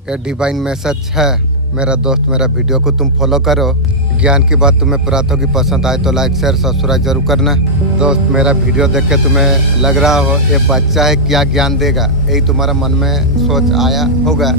ये divine message है मेरा दोस्त। मेरा वीडियो को तुम फॉलो करो। ज्ञान की बात तुम्हें प्राप्त होगी। पसंद आए तो लाइक शेयर सब्सक्राइब जरूर करना। दोस्त मेरा वीडियो देख के तुम्हें लग रहा हो ये बच्चा है, क्या ज्ञान देगा, यही तुम्हारा मन में सोच आया होगा।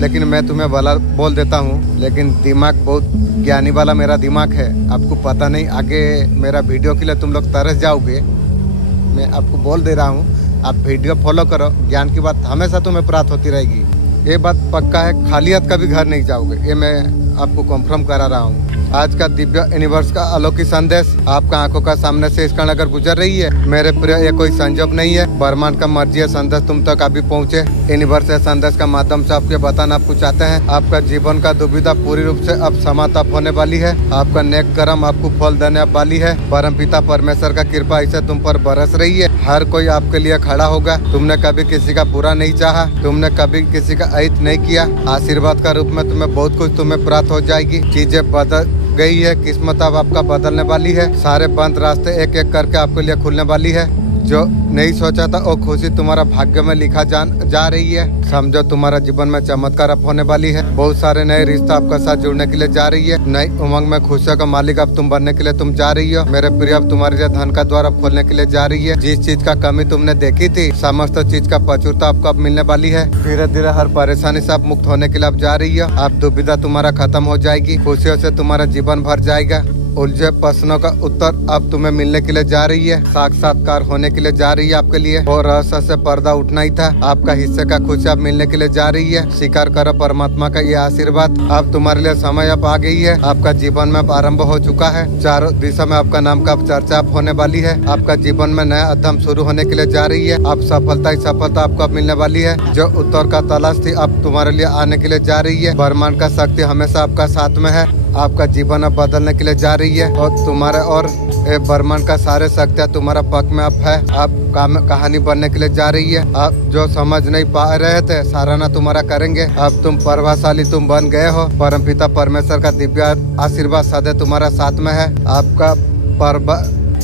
लेकिन मैं तुम्हें बोल देता हूँ, लेकिन दिमाग बहुत ज्ञानी वाला मेरा दिमाग है। आपको पता नहीं, आगे मेरा वीडियो के लिए तुम लोग तरस जाओगे। मैं आपको बोल दे रहा हूँ, आप वीडियो फॉलो करो। ज्ञान की बात हमेशा तुम्हें प्राप्त होती रहेगी। ये बात पक्का है, खाली हाथ कभी घर नहीं जाओगे, ये मैं आपको कंफर्म करा रहा हूँ। आज का दिव्य यूनिवर्स का अलौकिक संदेश आपका आंखों का सामने से इस कारण अगर गुजर रही है, मेरे प्रिय ये कोई संजोग नहीं है, ब्रह्मांड का मर्जी है संदेश तुम तक अभी पहुँचे। यूनिवर्स संदेश का माध्यम से आपके बताना आपको चाहते हैं। आपका जीवन का दुविधा पूरी रूप से अब समाप्त होने वाली है। आपका नेक कर्म आपको फल देने वाली है। परम पिता परमेश्वर का कृपा इसे तुम पर बरस रही है। हर कोई आपके लिए खड़ा होगा। तुमने कभी किसी का बुरा नहीं चाहा, तुमने कभी किसी का अहित नहीं किया। आशीर्वाद का रूप में तुम्हें बहुत कुछ तुम्हें प्राप्त हो जाएगी। चीजें बदल गई है, किस्मत अब आपका बदलने वाली है। सारे बंद रास्ते एक एक करके आपके लिए खुलने वाली है। जो नहीं सोचा था वो खुशी तुम्हारा भाग्य में लिखा जा रही है। समझो तुम्हारा जीवन में चमत्कार अब होने वाली है। बहुत सारे नए रिश्ता आपका साथ जुड़ने के लिए जा रही है। नई उमंग में खुशियों का मालिक अब तुम बनने के लिए तुम जा रही हो। मेरे प्रिय अब तुम्हारे लिए धन का द्वार अब खोलने के लिए जा रही है। जिस चीज का कमी तुमने देखी थी, समस्त चीज का प्रचुरता आपको अब मिलने वाली है। धीरे धीरे हर परेशानी से आप मुक्त होने के लिए अब जा रही हो। आप दुविधा तुम्हारा खत्म हो जाएगी। खुशियों से तुम्हारा जीवन भर जाएगा। उलझे प्रश्नों का उत्तर अब तुम्हें मिलने के लिए जा रही है। साक्षात्कार होने के लिए जा रही है आपके लिए। और रहस्य से पर्दा उठना ही था। आपका हिस्से का खुशी अब मिलने के लिए जा रही है। स्वीकार करो परमात्मा का ये आशीर्वाद। अब तुम्हारे लिए समय अब आ गई है। आपका जीवन में अब आरंभ हो चुका है। चारों दिशा में आपका नाम का चर्चा अब होने वाली है। आपका जीवन में नया अध्ययन शुरू होने के लिए जा रही है। अब सफलता ही सफलता आपको अब मिलने वाली है। जो उत्तर का तलाश थी अब तुम्हारे लिए आने के लिए जा रही है। ब्रह्मांड का शक्ति हमेशा आपका साथ में है। आपका जीवन अब बदलने के लिए जा रही है। और तुम्हारे और ब्रह्मांड का सारे शक्तियाँ तुम्हारा पक्ष में अब है। आप कहानी बनने के लिए जा रही है। आप जो समझ नहीं पा रहे थे, सराहना तुम्हारा करेंगे। अब तुम प्रभावशाली तुम बन गए हो। परमपिता परमेश्वर का दिव्य आशीर्वाद सदैव तुम्हारा साथ में है।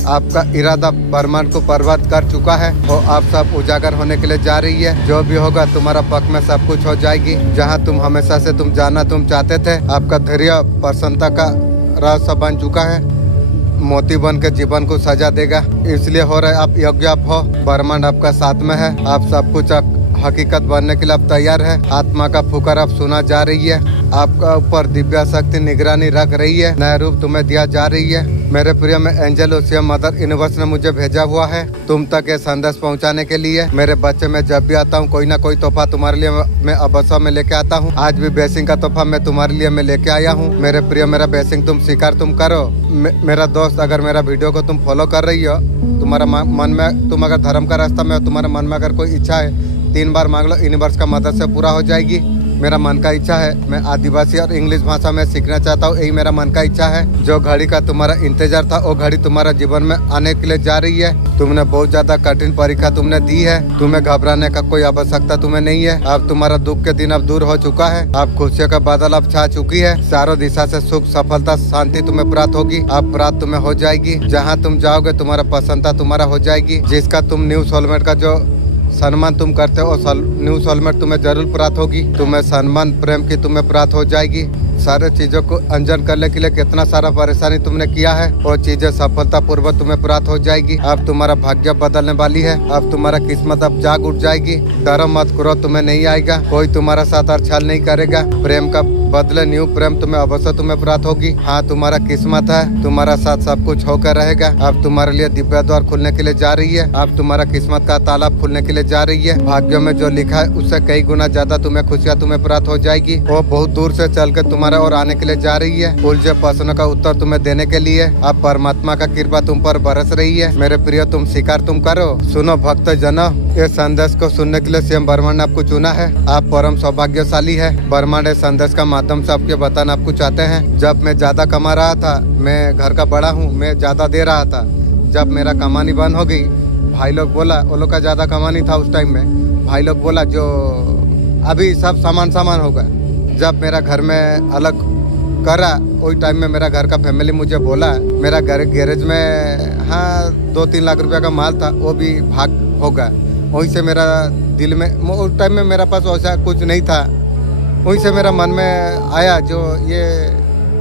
आपका इरादा ब्रह्मांड को बर्बाद कर चुका है और आप सब उजागर होने के लिए जा रही है। जो भी होगा तुम्हारा पक्ष में सब कुछ हो जाएगी। जहां तुम हमेशा से तुम जाना तुम चाहते थे, आपका धैर्य प्रसन्नता का रहस्य बन चुका है। मोती बन के जीवन को सजा देगा। इसलिए हो रहा है आप योग्य आप हो। ब्रह्मांड आपका साथ में है। आप सब कुछ हकीकत बनने के लिए आप तैयार है। आत्मा का फुकार अब सुना जा रही है। आपका ऊपर दिव्य शक्ति निगरानी रख रही है। नया रूप तुम्हें दिया जा रही है। मेरे प्रिय में एंजल ओशिया मदर यूनिवर्स ने मुझे भेजा हुआ है तुम तक ये संदेश पहुंचाने के लिए। मेरे बच्चे मैं जब भी आता हूं कोई ना कोई तोहफा तुम्हारे लिए मैं अवश्य में लेके आता हूं। आज भी ब्लेसिंग का तोहफा मैं तुम्हारे लिए मैं लेके आया हूं। मेरे प्रिय मेरा ब्लेसिंग तुम स्वीकार तुम करो। मेरा दोस्त अगर मेरा वीडियो को तुम फॉलो कर रही हो, तुम्हारा मन में तुम अगर धर्म का रास्ता में हो, तुम्हारे मन में अगर कोई इच्छा है 3 बार मांग लो, यूनिवर्स का मदद से पूरा हो जाएगी। मेरा मन का इच्छा है मैं आदिवासी और इंग्लिश भाषा में सीखना चाहता हूँ, यही मेरा मन का इच्छा है। जो घड़ी का तुम्हारा इंतजार था वो घड़ी तुम्हारा जीवन में आने के लिए जा रही है। तुमने बहुत ज्यादा कठिन परीक्षा तुमने दी है। तुम्हें घबराने का कोई आवश्यकता तुम्हें नहीं है। अब तुम्हारा दुख के दिन अब दूर हो चुका है। अब खुशियों का बादल अब छा चुकी है। चारों दिशा से सुख सफलता शांति तुम्हें प्राप्त होगी। अब प्राप्त तुम्हें हो जाएगी। जहाँ तुम जाओगे तुम्हारा प्रसन्नता तुम्हारा हो जाएगी। जिसका तुम न्यू सोलमेट का जो सम्मान तुम करते हो न्यू सोलमेट तुम्हें जरूर प्राप्त होगी। तुम्हें सम्मान प्रेम की तुम्हें प्राप्त हो जाएगी। सारे चीजों को अंजन करने के लिए कितना सारा परेशानी तुमने किया है, वो चीजें सफलता पूर्वक तुम्हें प्राप्त हो जाएगी। अब तुम्हारा भाग्य बदलने वाली है। अब तुम्हारा किस्मत अब जाग उठ जाएगी। डरो मत, क्रोध तुम्हें नहीं आएगा। कोई तुम्हारा साथ और छल नहीं करेगा। प्रेम का बदले न्यू प्रेम तुम्हें अवश्य तुम्हें प्राप्त होगी। हाँ तुम्हारा किस्मत है, तुम्हारा साथ सब कुछ होकर रहेगा। अब तुम्हारे लिए दिव्य द्वार खुलने के लिए जा रही है। अब तुम्हारा किस्मत का तालाब खुलने के लिए जा रही है। भाग्य में जो लिखा है उससे कई गुना ज्यादा तुम्हें खुशियाँ तुम्हें प्राप्त हो जाएगी। वो बहुत दूर से चल कर तुम्हारे और आने के लिए जा रही है। उलझे प्रश्नों का उत्तर तुम्हें देने के लिए अब परमात्मा का कृपा तुम पर बरस रही है। मेरे प्रिय तुम स्वीकार तुम करो। सुनो भक्त जनो, ये संदेश को सुनने के लिए स्वयं ब्रह्मांड ने आपको चुना है। आप परम सौभाग्यशाली है। ब्रह्मांड इस संदेश का माध्यम से आपके बताना आपको चाहते हैं। जब मैं ज्यादा कमा रहा था, मैं घर का बड़ा हूँ, मैं ज्यादा दे रहा था। जब मेरा कमानी बंद हो गई, भाई लोग बोला, वो लोग का ज्यादा कमानी था उस टाइम में। भाई लोग बोला जो अभी सब सामान होगा। जब मेरा घर में अलग करा, वही टाइम में मेरा घर का फैमिली मुझे बोला, मेरा गैरेज में हाँ 2-3 लाख रुपया का माल था, वो भी भाग होगा। वहीं से मेरा दिल में उस टाइम में मेरा पास वैसा कुछ नहीं था, वहीं से मेरा मन में आया जो ये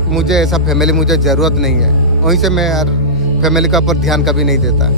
मुझे ऐसा फैमिली मुझे ज़रूरत नहीं है। वहीं से मैं यार फैमिली का ऊपर ध्यान कभी नहीं देता।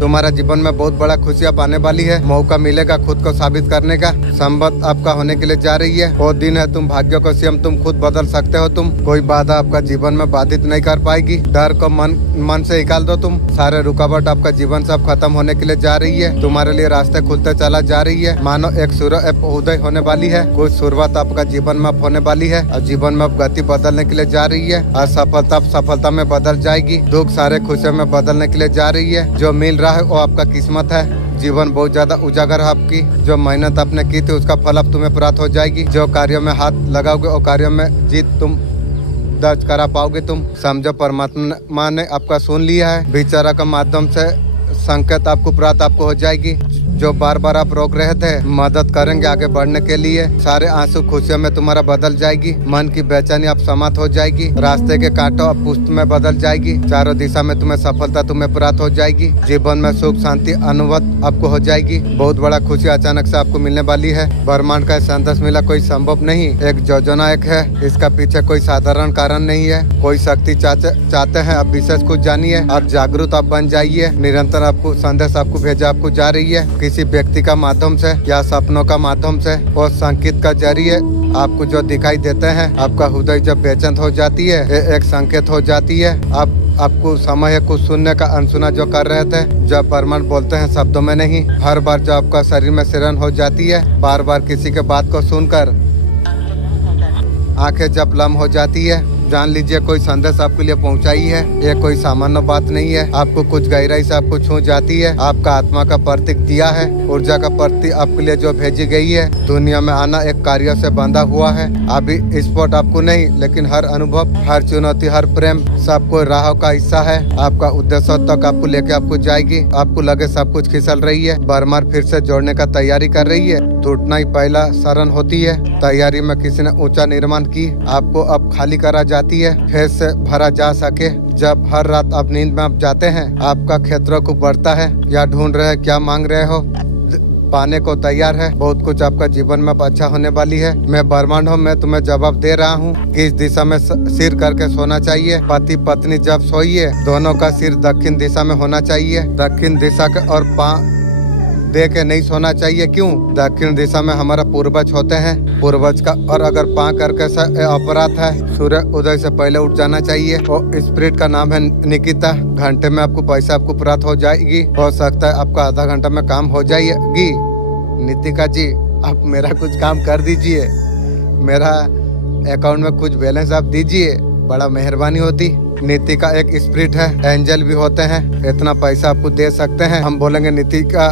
तुम्हारा जीवन में बहुत बड़ा खुशियाँ पाने वाली है, मौका मिलेगा खुद को साबित करने का। संबत आपका होने के लिए जा रही है, वो दिन है तुम भाग्य को स्वयं तुम खुद बदल सकते हो। तुम कोई बाधा आपका जीवन में बाधित नहीं कर पाएगी। डर को मन से निकाल दो। तुम सारे रुकावट आपका जीवन से अब खत्म होने के लिए जा रही है। तुम्हारे लिए रास्ते खुलते चला जा रही है। मानो एक सूर्य उदय होने वाली है। कुछ शुरुआत आपका जीवन में अब होने वाली है और जीवन में अब गति बदलने के लिए जा रही है। असफलता सफलता में बदल जाएगी। दुख सारे खुशियों में बदलने के लिए जा रही है। जो मिल रहा है वो आपका किस्मत है। जीवन बहुत ज्यादा उजागर है आपकी। जो मेहनत आपने की थी उसका फल अब तुम्हें प्राप्त हो जाएगी। जो कार्यों में हाथ लगाओगे वो कार्यों में जीत तुम दर्ज करा पाओगे। तुम समझो परमात्मा ने आपका सुन लिया है। विचारा के माध्यम से संकेत आपको प्राप्त आपको हो जाएगी। जो बार बार आप रोक रहे थे मदद करेंगे आगे बढ़ने के लिए। सारे आंसू खुशियों में तुम्हारा बदल जाएगी। मन की बेचैनी अब समाप्त हो जाएगी। रास्ते के कांटों अब पुष्ट में बदल जाएगी। चारों दिशा में तुम्हें सफलता तुम्हें प्राप्त हो जाएगी। जीवन में सुख शांति अनुभव आपको हो जाएगी। बहुत बड़ा खुशी अचानक से आपको मिलने वाली है। ब्रह्मांड का संदेश मिला कोई संभव नहीं, एक योजना एक है। इसका पीछे कोई साधारण कारण नहीं है। कोई शक्ति चाहते हैं। अब विशेष कुछ जानिए। अब जागरूक आप बन जाइए। निरंतर आपको संदेश आपको भेजा आपको जा रही है। किसी व्यक्ति का माध्यम से या सपनों का माध्यम से और संकेत का जरिए आपको जो दिखाई देते हैं। आपका हृदय जब बेचैन हो जाती है एक संकेत हो जाती है। आपको समय है कुछ सुनने का अनसुना जो कर रहे थे। जब ब्रह्मांड बोलते हैं शब्दों में नहीं। हर बार जब आपका शरीर में सिरन हो जाती है, बार बार किसी के बात को सुनकर आंखें जब लम हो जाती है, जान लीजिए कोई संदेश आपके लिए पहुंचाई है। ये कोई सामान्य बात नहीं है। आपको कुछ गहराई से आपको छू जाती है। आपका आत्मा का प्रतीक दिया है। ऊर्जा का प्रतीक आपके लिए जो भेजी गई है। दुनिया में आना एक कार्य से बंधा हुआ है। अभी स्पॉट आपको नहीं, लेकिन हर अनुभव, हर चुनौती, हर प्रेम सबको राह का हिस्सा है। आपका उद्देश्य तक आपको लेके आपको जाएगी। आपको लगे सब कुछ खिसल रही है। बरमार फिर से जोड़ने का तैयारी कर रही है। टूटना ही पहला शरण होती है। तैयारी में किसी ने ऊंचा निर्माण की। आपको अब खाली करा जाती है, फिर से भरा जा सके। जब हर रात आप नींद में आप जाते हैं, आपका क्षेत्र को बढ़ता है। या ढूंढ रहे क्या मांग रहे हो, पाने को तैयार है। बहुत कुछ आपका जीवन में अच्छा होने वाली है। मैं ब्रह्मांड हूँ, मैं तुम्हें जवाब दे रहा हूँ। किस दिशा में सिर करके सोना चाहिए। पति पत्नी जब सोइए दोनों का सिर दक्षिण दिशा में होना चाहिए। दक्षिण दिशा के और पाँव दे के नहीं सोना चाहिए। क्यों? दक्षिण दिशा में हमारा पूर्वज होते हैं। पूर्वज का और अगर पाँ करके अपराध है। सूर्य उदय से पहले उठ जाना चाहिए। और स्पिरिट का नाम है निकिता। घंटे में आपको पैसा आपको प्राप्त हो जाएगी। हो सकता है आपका आधा घंटा में काम हो जाएगी। नितिका जी आप मेरा कुछ काम कर दीजिए। मेरा अकाउंट में कुछ बैलेंस आप दीजिए, बड़ा मेहरबानी होती। नितिका एक स्पिरिट है, एंजल भी होते हैं। इतना पैसा आपको दे सकते हैं। हम बोलेंगे नितिका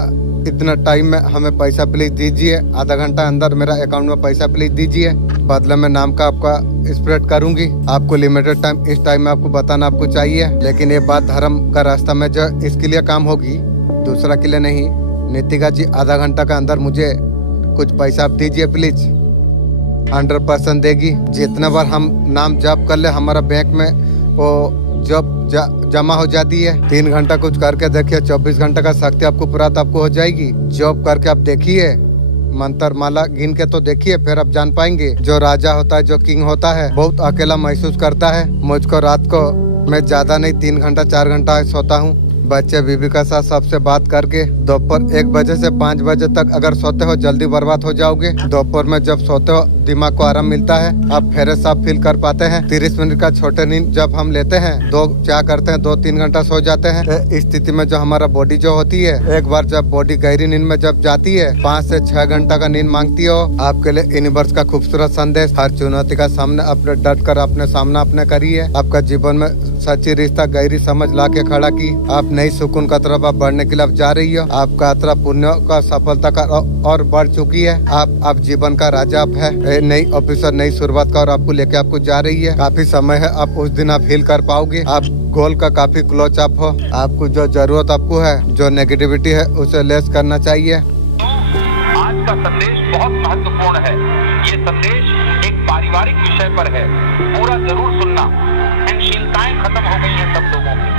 इतना टाइम में हमें पैसा प्लीज दीजिए। आधा घंटा अंदर मेरा अकाउंट में पैसा प्लीज दीजिए। बदले में नाम का आपका स्प्रेड करूंगी। आपको लिमिटेड टाइम इस टाइम में आपको बताना आपको चाहिए। लेकिन ये बात धर्म का रास्ता में जो इसके लिए काम होगी, दूसरा के लिए नहीं। नितिका जी आधा घंटा के अंदर मुझे कुछ पैसा आप दीजिए प्लीज। 100% देगी। जितना बार हम नाम जप कर ले हमारा बैंक में वो जब जमा हो जाती है। 3 घंटा कुछ करके देखिए, 24 घंटा का शक्ति आपको प्राप्त आपको हो जाएगी। जॉब करके आप देखिए, मंत्र माला गिन के तो देखिए, फिर आप जान पाएंगे। जो राजा होता है, जो किंग होता है, बहुत अकेला महसूस करता है। मुझको रात को मैं ज्यादा नहीं 3 घंटा 4 घंटा सोता हूँ। बच्चे बीबी का साथ सबसे बात करके दोपहर 1 बजे से 5 बजे तक अगर सोते हो जल्दी बर्बाद हो जाओगे। दोपहर में जब सोते हो दिमाग को आराम मिलता है। आप फ्रेश आप फील कर पाते हैं। 30 मिनट का छोटे नींद जब हम लेते हैं, क्या करते हैं 2-3 घंटा सो जाते हैं। इस स्थिति में जो हमारा बॉडी जो होती है, एक बार जब बॉडी गहरी नींद में जब जाती है, 5 से 6 घंटा का नींद मांगती हो। आपके लिए यूनिवर्स का खूबसूरत संदेश। हर चुनौती का सामने अपने डट कर अपने सामना अपने करिए। आपका जीवन में सच्ची रिश्ता गहरी समझ ला के खड़ा की। आप नई सुकून का तरफ आप बढ़ने के लिए आप जा रही हो। आपका यात्रा पुण्य का सफलता का और बढ़ चुकी है। आप जीवन का राजा आप है। नई ऑफिसर नई शुरुआत का और आपको लेके आपको जा रही है। काफी समय है, आप उस दिन आप हील कर पाओगे। आप गोल का काफी क्लोज अप हो। आपको जो जरूरत आपको है, जो नेगेटिविटी है, उसे लेस करना चाहिए। आज का संदेश बहुत महत्वपूर्ण है। ये संदेश एक पारिवारिक विषय पर है, पूरा जरूर सुनना। सहनशीलताएं खत्म हो गई हैं सब लोगों की।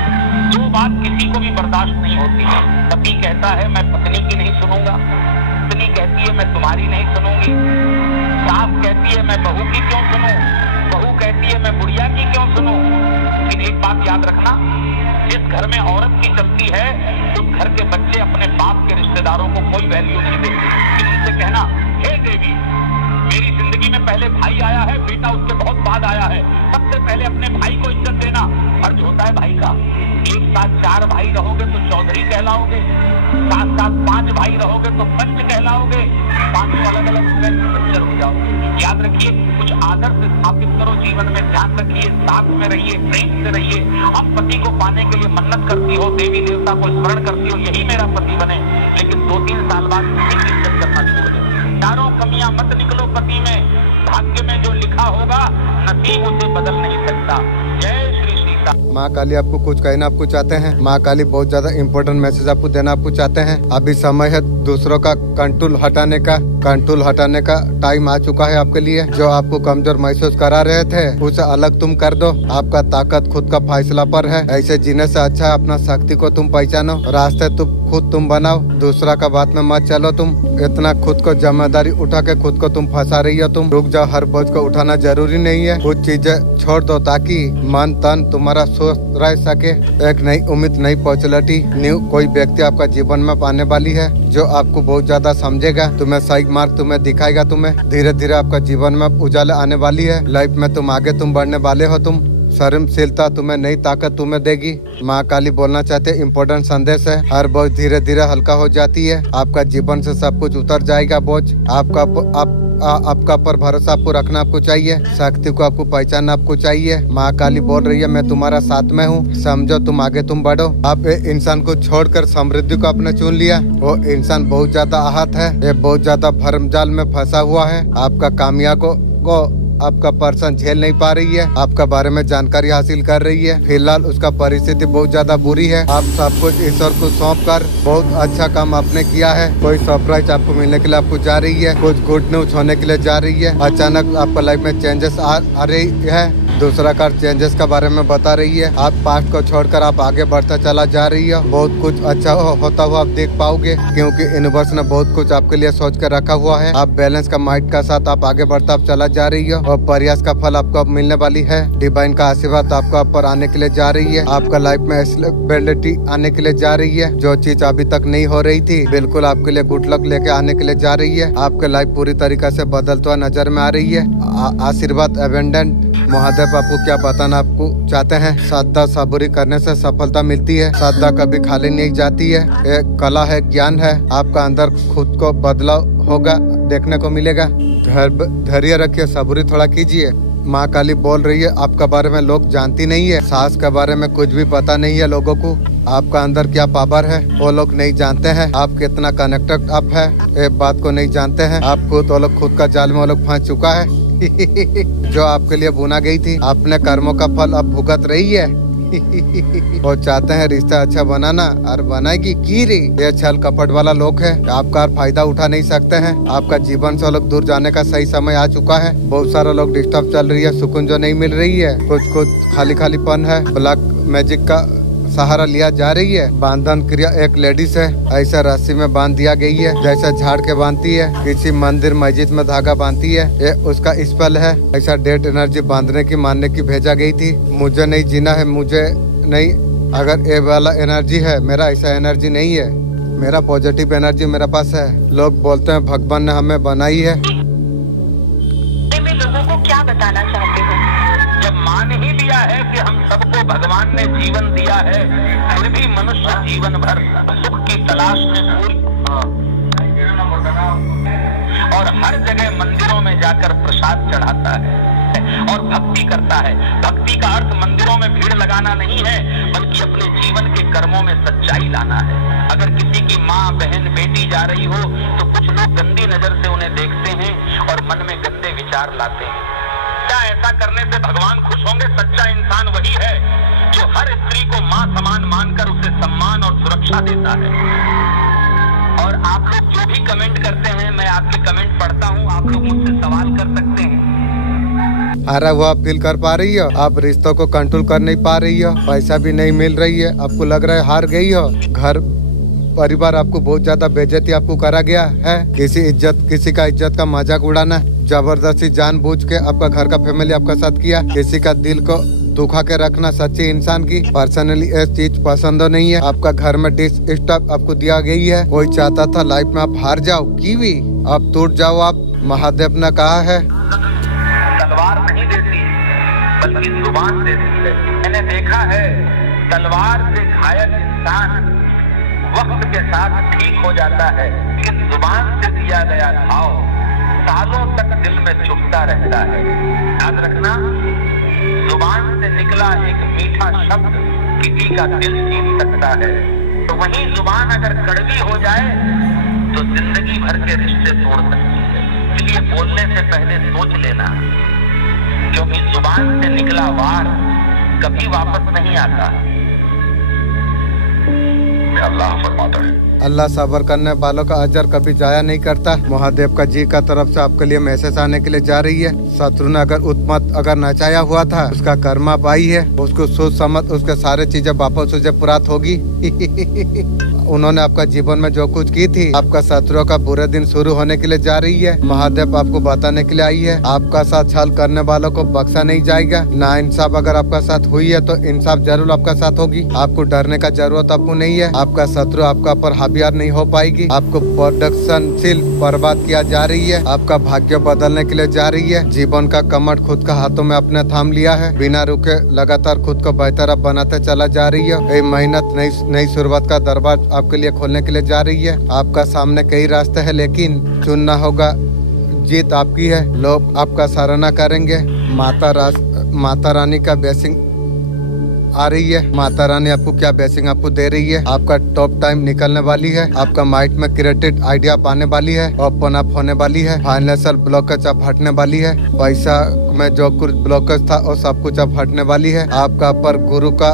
जो बात किसी को भी बर्दाश्त नहीं होती है। पति कहता है मैं पत्नी की नहीं सुनूंगा, पत्नी कहती है मैं तुम्हारी नहीं सुनूंगी, सास कहती है मैं बात याद रखना, जिस घर में औरत की चलती है उस घर के बच्चे अपने बाप के रिश्तेदारों को कोई वैल्यू नहीं देते। लेकिन उनसे कहना, हे देवी, मेरी जिंदगी में पहले भाई आया है, बेटा उसके बहुत बाद आया है, सबसे पहले अपने भाई को इज्जत देना फर्ज होता है भाई का। एक साथ 4 भाई रहोगे तो चौधरी कहलाओगे, साथ साथ 5 भाई रहोगे तो पंच कहलाओगे, 5 अलग अलग पंचर हो जाओगे। याद रखिए, कुछ आदर्श स्थापित करो जीवन में, ध्यान रखिए, साथ में रहिए, प्रेम से रहिए। अब पति को पाने के लिए मन्नत करती हो, देवी देवता को स्मरण करती हो, यही मेरा पति बने, लेकिन 2-3 साल बाद किसी की इज्जत करना छोड़ दो। चारों कमियां मत निकलो पति में, भाग्य में जो लिखा होगा नसीब उसे बदल नहीं सकता। जय श्री सीता। माँ काली आपको कुछ कहना आपको चाहते हैं। माँ काली बहुत ज्यादा इम्पोर्टेंट मैसेज आपको देना आपको चाहते हैं। अभी समय है दूसरों का कंट्रोल हटाने का टाइम आ चुका है आपके लिए। जो आपको कमजोर महसूस करा रहे थे उसे अलग तुम कर दो। आपका ताकत खुद का फैसला पर है। ऐसे जीने से अच्छा है अपना शक्ति को तुम पहचानो, रास्ते खुद तुम बनाओ, दूसरा का बात में मत चलो। तुम इतना खुद को जिम्मेदारी उठा के खुद को तुम फंसा रही हो। तुम रुक जाओ, हर बोझ को उठाना जरूरी नहीं है। कुछ चीजें छोड़ दो ताकि मन तन तुम्हारा स्वस्थ रह सके। एक नई उम्मीद, नई अपॉर्चुनिटी, न्यू कोई व्यक्ति आपका जीवन में आने वाली है जो आपको बहुत ज्यादा समझेगा, तुम्हें सही मार्ग तुम्हें दिखाएगा। तुम्हें धीरे धीरे आपका जीवन में उजाला आने वाली है। लाइफ में तुम आगे तुम बढ़ने वाले हो। तुम सहनशीलता तुम्हें नई ताकत तुम्हें देगी। माँ काली बोलना चाहते इम्पोर्टेंट संदेश है। हर बोझ धीरे धीरे हल्का हो जाती है। आपका जीवन से सब कुछ उतर जाएगा बोझ। आपका पर भरोसा आपको रखना आपको चाहिए। शक्ति को आपको पहचानना आपको चाहिए। माँ काली बोल रही है, मैं तुम्हारा साथ में हूँ। समझो, तुम आगे तुम बढ़ो। आप इंसान को छोड़कर समृद्धि को आपने चुन लिया। वो इंसान बहुत ज्यादा आहत है, ये बहुत ज्यादा भरमजाल में फंसा हुआ है। आपका कामयाब को आपका पर्सन झेल नहीं पा रही है। आपका बारे में जानकारी हासिल कर रही है। फिलहाल उसका परिस्थिति बहुत ज्यादा बुरी है। आप सब कुछ ईश्वर को सौंप कर बहुत अच्छा काम आपने किया है। कोई सरप्राइज आपको मिलने के लिए आपको जा रही है। कुछ गुड न्यूज होने के लिए जा रही है। अचानक आपका लाइफ में चेंजेस आ रही है। दूसरा कार चेंजेस के बारे में बता रही है। आप पास्ट को छोड़कर आप आगे बढ़ता चला जा रही है। बहुत कुछ अच्छा होता हुआ आप देख पाओगे, क्योंकि यूनिवर्स ने बहुत कुछ आपके लिए सोच कर रखा हुआ है। आप बैलेंस का माइंड का साथ आप आगे बढ़ता आप चला जा रही है और प्रयास का फल आपको मिलने वाली है। डिवाइन का आशीर्वाद आपको आप पर आने के लिए जा रही है। आपका लाइफ में स्टेबिलिटी आने के लिए जा रही है। जो चीज अभी तक नहीं हो रही थी, बिल्कुल आपके लिए गुड लक लेके आने के लिए जा रही है। आपके लाइफ पूरी तरीके से बदलता हुआ नजर में आ रही है। आशीर्वाद एबेंडेंट महादेव आपको क्या बताना आपको चाहते हैं। श्रद्धा सबूरी करने से सफलता मिलती है। श्रद्धा कभी खाली नहीं जाती है। एक कला है, ज्ञान है। आपका अंदर खुद को बदलाव होगा, देखने को मिलेगा। धैर्य रखिए, सबूरी थोड़ा कीजिए। माँ काली बोल रही है, आपका बारे में लोग जानती नहीं है। सास के बारे में कुछ भी पता नहीं है लोगों को। आपका अंदर क्या पावर है वो लोग नहीं जानते हैं। आप कितना कनेक्टेड आप है, एक बात को नहीं जानते हैं। आप खुद का जाल में वो लोग फंस चुका है। जो आपके लिए बुना गई थी, अपने कर्मों का फल अब भुगत रही है। वो चाहते हैं रिश्ता अच्छा बनाना और बनाएगी की रे। ये छल कपट वाला लोग है, आपका फायदा उठा नहीं सकते हैं। आपका जीवन से लोग दूर जाने का सही समय आ चुका है। बहुत सारा लोग डिस्टर्ब चल रही है, सुकून जो नहीं मिल रही है, कुछ खालीपन है। ब्लैक मैजिक का सहारा लिया जा रही है। बांधन क्रिया एक लेडीज है, ऐसा रस्सी में बांध दिया गई है जैसा झाड़ के बांधती है, किसी मंदिर मस्जिद में धागा बांधती है। ये उसका स्पेल है। ऐसा डेड एनर्जी बांधने की मानने की भेजा गई थी। मुझे नहीं जीना है, मुझे नहीं। अगर ये वाला एनर्जी है, मेरा ऐसा एनर्जी नहीं है। मेरा पॉजिटिव एनर्जी मेरे पास है। लोग बोलते हैं भगवान ने हमें बनाई है। मैं लोगों को क्या बताना चाहते हो? जब मान ही लिया है कि हम सबको भगवान ने जीवन दिया है, फिर भी मनुष्य जीवन भर सुख की तलाश में पूरी और हर जगह मंदिरों में जाकर प्रसाद चढ़ाता है और भक्ति करता है। भक्ति का अर्थ मंदिरों में भीड़ लगाना नहीं है, बल्कि अपने जीवन के कर्मों में सच्चाई लाना है। अगर किसी की माँ, बहन, बेटी जा रही हो तो कुछ लोग गंदी नजर से उन्हें देखते हैं और मन में गंदे विचार लाते हैं। क्या ऐसा करने से भगवान खुश होंगे? सच्चा इंसान वही है जो हर स्त्री को माँ समान मानकर उसे सम्मान और सुरक्षा देता है। और आप लोग जो भी कमेंट करते हैं, मैं आपके कमेंट पढ़ता हूँ। आप लोग मुझसे सवाल कर सकते हैं। हारा हुआ फील कर पा रही हो? आप रिश्तों को कंट्रोल कर नहीं पा रही हो, पैसा भी नहीं मिल रही है, आपको लग रहा है हार गई हो। घर परिवार आपको बहुत ज्यादा बेइज्जती आपको करा गया है। किसी का इज्जत का मजाक उड़ाना, जबरदस्ती जानबूझ के आपका घर का फैमिली आपका साथ किया। किसी का दिल को दुखा के रखना सच्ची इंसान की। पर्सनली ये चीज पसंद नहीं है। आपका घर में डिश स्टॉप आपको दिया गई है। कोई चाहता था लाइफ में आप हार जाओ, कीवी अब टूट जाओ आप। महादेव ने कहा है तलवार नहीं देती बल्कि जुबान देती है। मैंने देखा है तलवार से घायल इंसान वक्त के साथ ठीक हो जाता है, लेकिन जुबान से दिया गया घाव सालों तक दिल में चुभता रहता है। याद रखना, जुबान से निकला एक मीठा शब्द किसी का दिल जीत सकता है। तो वही जुबान अगर कड़वी हो जाए तो जिंदगी भर के रिश्ते तोड़ सकती है। इसलिए बोलने से पहले सोच लेना, क्योंकि जुबान से निकला वार कभी वापस नहीं आता। अल्लाह फरमाता है, अल्लाह सब्र करने वालों का अजर कभी जाया नहीं करता। महादेव का जी का तरफ से आपके लिए मैसेज आने के लिए जा रही है। शत्रु ने अगर उत्मत अगर नचाया हुआ था, उसका कर्मा बाई है, उसको सोच समझ उसके सारे चीजें वापस उसे प्राप्त होगी। उन्होंने आपका जीवन में जो कुछ की थी, आपका शत्रु का बुरे दिन शुरू होने के लिए जा रही है। महादेव आपको बताने के लिए आई है, आपका साथ छल करने वालों को बख्शा नहीं जाएगा। ना इंसाफ अगर आपका साथ हुई है तो इंसाफ जरूर आपका साथ होगी। आपको डरने का जरूरत आपको नहीं है। आपका शत्रु आपका ऊपर हावियार नहीं हो पाएगी। आपको प्रोडक्शनशील बर्बाद किया जा रही है। आपका भाग्य बदलने के लिए जा रही है। जीवन का कमर खुद का हाथों में अपने थाम लिया है। बिना रुके लगातार खुद को बेहतर अब बनाते चला जा रही है। ये मेहनत नई शुरुआत का दरबार आपके लिए खोलने के लिए जा रही है। आपका सामने कई रास्ते हैं, लेकिन चुनना होगा। जीत आपकी है। लोग आपका सराहना करेंगे। माता रानी का ब्लेसिंग आ रही है। माता रानी आपको क्या ब्लेसिंग आपको दे रही है। आपका टॉप टाइम निकलने वाली है। आपका माइंड में क्रिएटेड आइडिया आने वाली है। ओपन अप होने वाली है। फाइनेंशियल ब्लॉकेज अब हटने वाली है। पैसा में जो कुछ ब्लॉकेज था वो सब कुछ अब हटने वाली है। आपका पर गुरु का,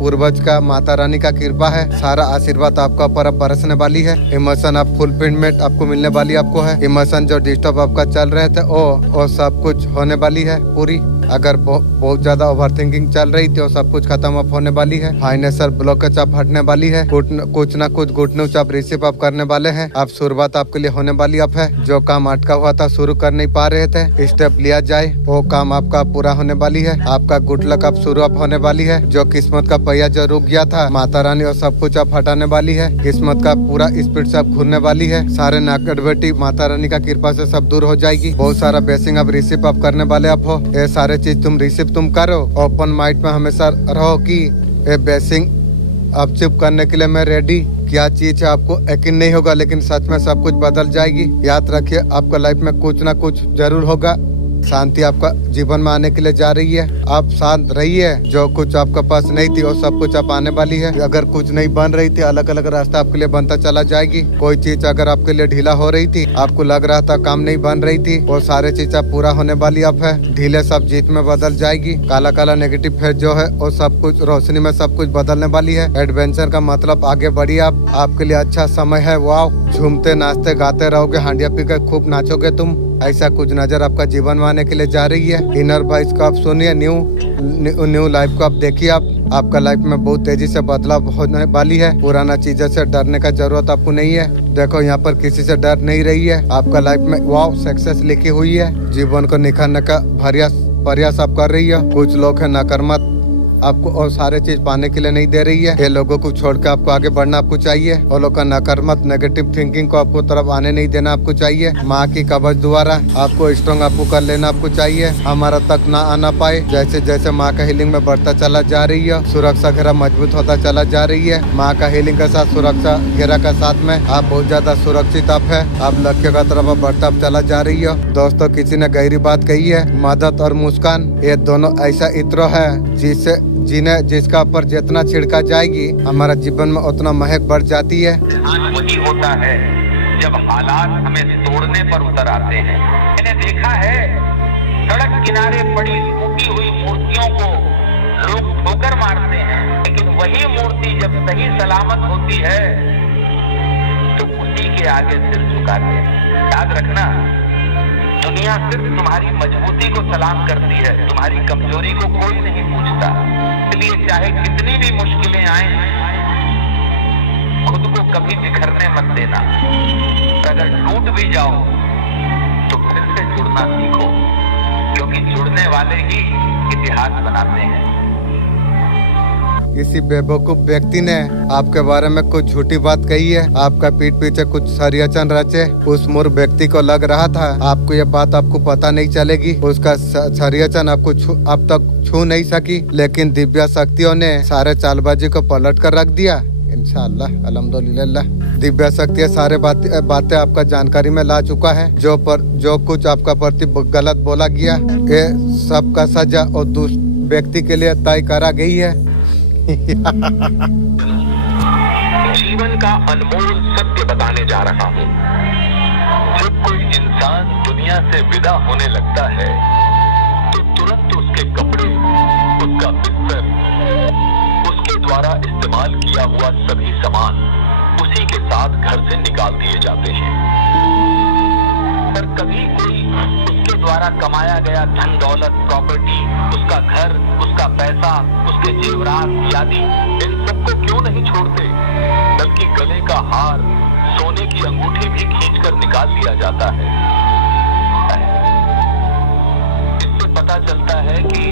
पूर्वज का, माता रानी का कृपा है। सारा आशीर्वाद आपका ऊपर अब बरसने वाली है। इमोशन आप फुलफिलमेंट आपको मिलने वाली आपको है। इमोशन जो डिस्टर्ब आपका चल रहे थे वो सब कुछ होने वाली है पूरी। अगर बहुत ज्यादा ओवरथिंकिंग चल रही थी वो सब कुछ खत्म अप होने वाली है। फाइनेंशियल ब्लॉकेज आप हटने वाली है। कुछ ना कुछ गुड न्यूज आप रिसीव आप करने वाले हैं। अब शुरुआत आपके लिए होने वाली अब है। जो काम अटका हुआ था, शुरू कर नहीं पा रहे थे, स्टेप लिया जाए, वो काम आपका पूरा होने वाली है। आपका गुड लक अब शुरू अप होने वाली है। जो किस्मत का पहिया जो रुक गया था, माता रानी और सब कुछ अब हटाने वाली है। किस्मत का पूरा स्पीड से अब घूमने वाली है। सारे नेगेटिविटी माता रानी का कृपा से सब दूर हो जाएगी। बहुत सारा ब्लेसिंग अब रिसीव आप करने वाले आप हो। ये सारे चीज तुम रिसीव तुम करो। ओपन माइंड में हमेशा रहो कि ये ब्लेसिंग अब चिप करने के लिए मैं रेडी। क्या चीज है आपको यकीन नहीं होगा, लेकिन सच में सब कुछ बदल जाएगी। याद रखिए, आपका लाइफ में कुछ ना कुछ जरूर होगा। शांति आपका जीवन में आने के लिए जा रही है। आप शांत रहिए। जो कुछ आपके पास नहीं थी वो सब कुछ आप आने वाली है। अगर कुछ नहीं बन रही थी, अलग अलग रास्ता आपके लिए बनता चला जाएगी। कोई चीज अगर आपके लिए ढीला हो रही थी, आपको लग रहा था काम नहीं बन रही थी, वो सारे चीज अब पूरा होने वाली अब है। ढीले सब जीत में बदल जाएगी। काला काला नेगेटिव फेज जो है वो सब कुछ रोशनी में सब कुछ बदलने वाली है। एडवेंचर का मतलब आगे बढ़िए आप। आपके लिए अच्छा समय है। वाह, झूमते नाचते गाते रहोगे, हांडिया पी के खूब नाचोगे तुम। ऐसा कुछ नजर आपका जीवन में आने के लिए जा रही है। इनर वॉइस को आप सुनिए। न्यू लाइफ को आप देखिए। आपका लाइफ में बहुत तेजी से बदलाव होने वाली है। पुराना चीजों से डरने का जरूरत आपको नहीं है। देखो, यहाँ पर किसी से डर नहीं रही है। आपका लाइफ में वाव सक्सेस लिखी हुई है। जीवन को निखारने का प्रयास आप कर रही है। कुछ लोग है नकारात्मक आपको और सारे चीज पाने के लिए नहीं दे रही है। ये लोगों को छोड़कर आपको आगे बढ़ना आपको चाहिए। और लोग का नकारात्मक नेगेटिव थिंकिंग को आपको तरफ आने नहीं देना आपको चाहिए। माँ की कवच द्वारा आपको स्ट्रॉन्ग आपको कर लेना आपको चाहिए। हमारा तक ना आना पाए। जैसे जैसे माँ का हीलिंग में बढ़ता चला जा रही है, सुरक्षा घेरा मजबूत होता चला जा रही है। माँ का हीलिंग के साथ सुरक्षा घेरा का साथ में आप बहुत ज्यादा सुरक्षित आप है। आप लक्ष्य का तरफ बढ़ता चला जा रही है। दोस्तों, किसी ने गहरी बात कही है, मदद और मुस्कान ये दोनों ऐसा इत्र है जिसका ऊपर जितना छिड़का जाएगी, हमारा जीवन में उतना महक बढ़ जाती है। वही होता है जब हालात हमें तोड़ने पर उतर आते हैं। मैंने देखा है सड़क किनारे पड़ी टूटी हुई मूर्तियों को लोग ठोकर मारते हैं, लेकिन वही मूर्ति जब सही सलामत होती है तो उसी के आगे सिर झुकाते हैं। याद रखना, दुनिया सिर्फ तुम्हारी मजबूती को सलाम करती है, तुम्हारी कमजोरी को कोई नहीं पूछता। इसलिए चाहे कितनी भी मुश्किलें आए, खुद को कभी बिखरने मत देना। अगर टूट भी जाओ तो फिर से जुड़ना सीखो, क्योंकि जुड़ने वाले ही इतिहास बनाते हैं। किसी बेवकूफ व्यक्ति ने आपके बारे में कुछ झूठी बात कही है, आपका पीठ पीछे कुछ षड्यंत्र रचे। उस मूर्ख व्यक्ति को लग रहा था आपको ये बात आपको पता नहीं चलेगी, उसका षड्यंत्र आपको अब तक छू नहीं सकी, लेकिन दिव्या शक्तियों ने सारे चालबाजी को पलट कर रख दिया। इंशाअल्लाह अल्हम्दुलिल्लाह दिव्या शक्ति सारे बातें आपका जानकारी में ला चुका है। जो कुछ आपका प्रति गलत बोला गया ये सब का सजा और दुष्ट व्यक्ति के लिए तय करा गई है। जीवन का अनमोल सत्य बताने जा रहा हूँ। जब कोई इंसान दुनिया से विदा होने लगता है तो तुरंत उसके कपड़े, उसका बिस्तर, उसके द्वारा इस्तेमाल किया हुआ सभी सामान उसी के साथ घर से निकाल दिए जाते हैं। पर कभी कोई उसके द्वारा कमाया गया धन दौलत, प्रॉपर्टी, उसका घर, उसका पैसा, उसके जेवरात आदि इन सबको क्यों नहीं छोड़ते, बल्कि गले का हार, सोने की अंगूठी भी खींचकर निकाल लिया जाता है। इससे पता चलता है कि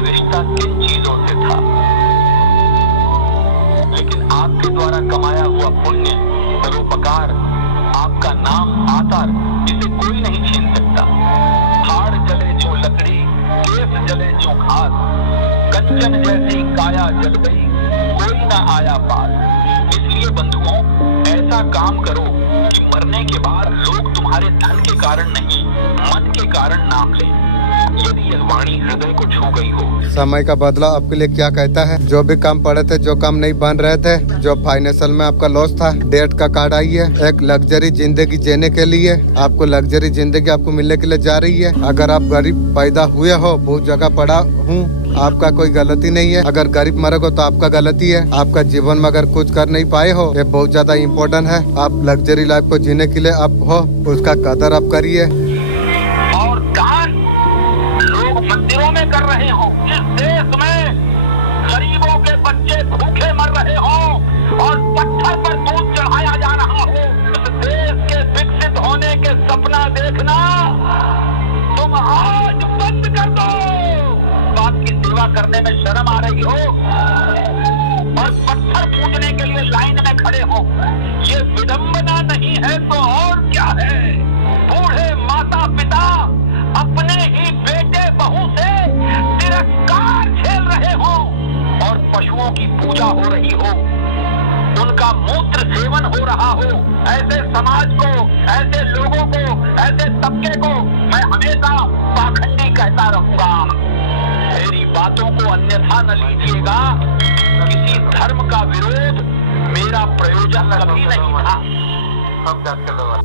रिश्ता किन चीजों से था। लेकिन आपके द्वारा कमाया हुआ पुण्य, परोपकार, आपका नाम, आदर, इसे कोई नहीं छीन सकता। हाड़ जले जो लकड़ी, केस जले जो घास, कंचन जैसी काया जल गई, कोई ना आया पास। इसलिए बंधुओं, ऐसा काम करो कि मरने के बाद लोग तुम्हारे धन के कारण नहीं, मन के कारण नाम लें। यदि यह वाणी हृदय को छू गई हो। समय का बदला आपके लिए क्या कहता है? जो भी काम पड़े थे, जो काम नहीं बन रहे थे, जो फाइनेंशियल में आपका लॉस था, डेट का कार्ड आई है। एक लग्जरी जिंदगी जीने के लिए आपको लग्जरी जिंदगी आपको मिलने के लिए जा रही है। अगर आप गरीब पैदा हुए हो, बहुत जगह पढ़ा हूँ, आपका कोई गलती नहीं है। अगर गरीब मरोगे तो आपका गलती है। आपका जीवन में अगर कुछ कर नहीं पाए हो, ये बहुत ज्यादा इम्पोर्टेंट है। आप लग्जरी लाइफ को जीने के लिए आप हो, उसका कदर आप करिए। और दान लोग मंदिरों में कर रहे हो, इस देश में गरीबों के बच्चे भूखे मर रहे हो और पत्थर पर दूध चढ़ाया जा रहा हो। इस देश के विकसित होने के सपना देखना तुम आज बंद कर दो। बाप की सेवा करने में शर्म आ रही हो और पत्थर पूजने के लिए लाइन में खड़े हो, ये विडंबना नहीं है तो और क्या है। बूढ़े माता पिता अपने ही बेटे बहू से तिरस्कार झेल रहे हो और पशुओं की पूजा हो रही हो, उनका मूत्र सेवन हो रहा हो। ऐसे समाज को, ऐसे लोगों को, ऐसे तबके को मैं हमेशा पाखंडी कहता रहूंगा। मेरी बातों को अन्यथा न लीजिएगा। किसी धर्म का विरोध मेरा प्रयोजन कभी नहीं था।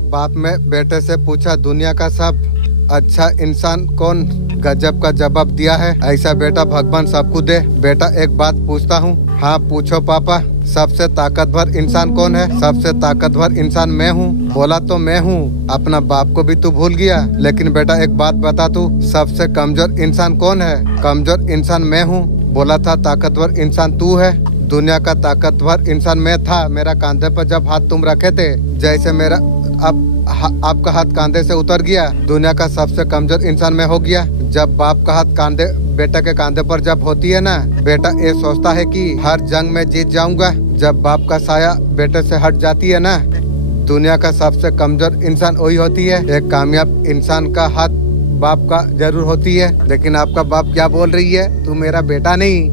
बाप में बेटे से पूछा, दुनिया का सब अच्छा इंसान कौन? गजब का जवाब दिया है। ऐसा बेटा भगवान सबको दे। बेटा एक बात पूछता हूँ। हाँ पूछो पापा। सबसे ताकतवर इंसान कौन है? सबसे ताकतवर इंसान मैं हूँ। बोला तो मैं हूँ। अपना बाप को भी तू भूल गया। लेकिन बेटा एक बात बता, तू सबसे कमजोर इंसान कौन है? कमजोर इंसान मैं हूँ। बोला था ताकतवर इंसान तू है। दुनिया का ताकतवर इंसान मैं था। मेरा कांधे पर जब हाथ तुम रखे थे, जैसे मेरा अब आपका हाथ कांधे से उतर गया, दुनिया का सबसे कमजोर इंसान मैं हो गया। जब बाप का हाथ कांधे बेटा के कांधे पर जब होती है ना, बेटा ये सोचता है कि हर जंग में जीत जाऊंगा। जब बाप का साया बेटे से हट जाती है ना, दुनिया का सबसे कमजोर इंसान वही होती है। एक कामयाब इंसान का हाथ बाप का जरूर होती है। लेकिन आपका बाप क्या बोल रही है? तू मेरा बेटा नहीं।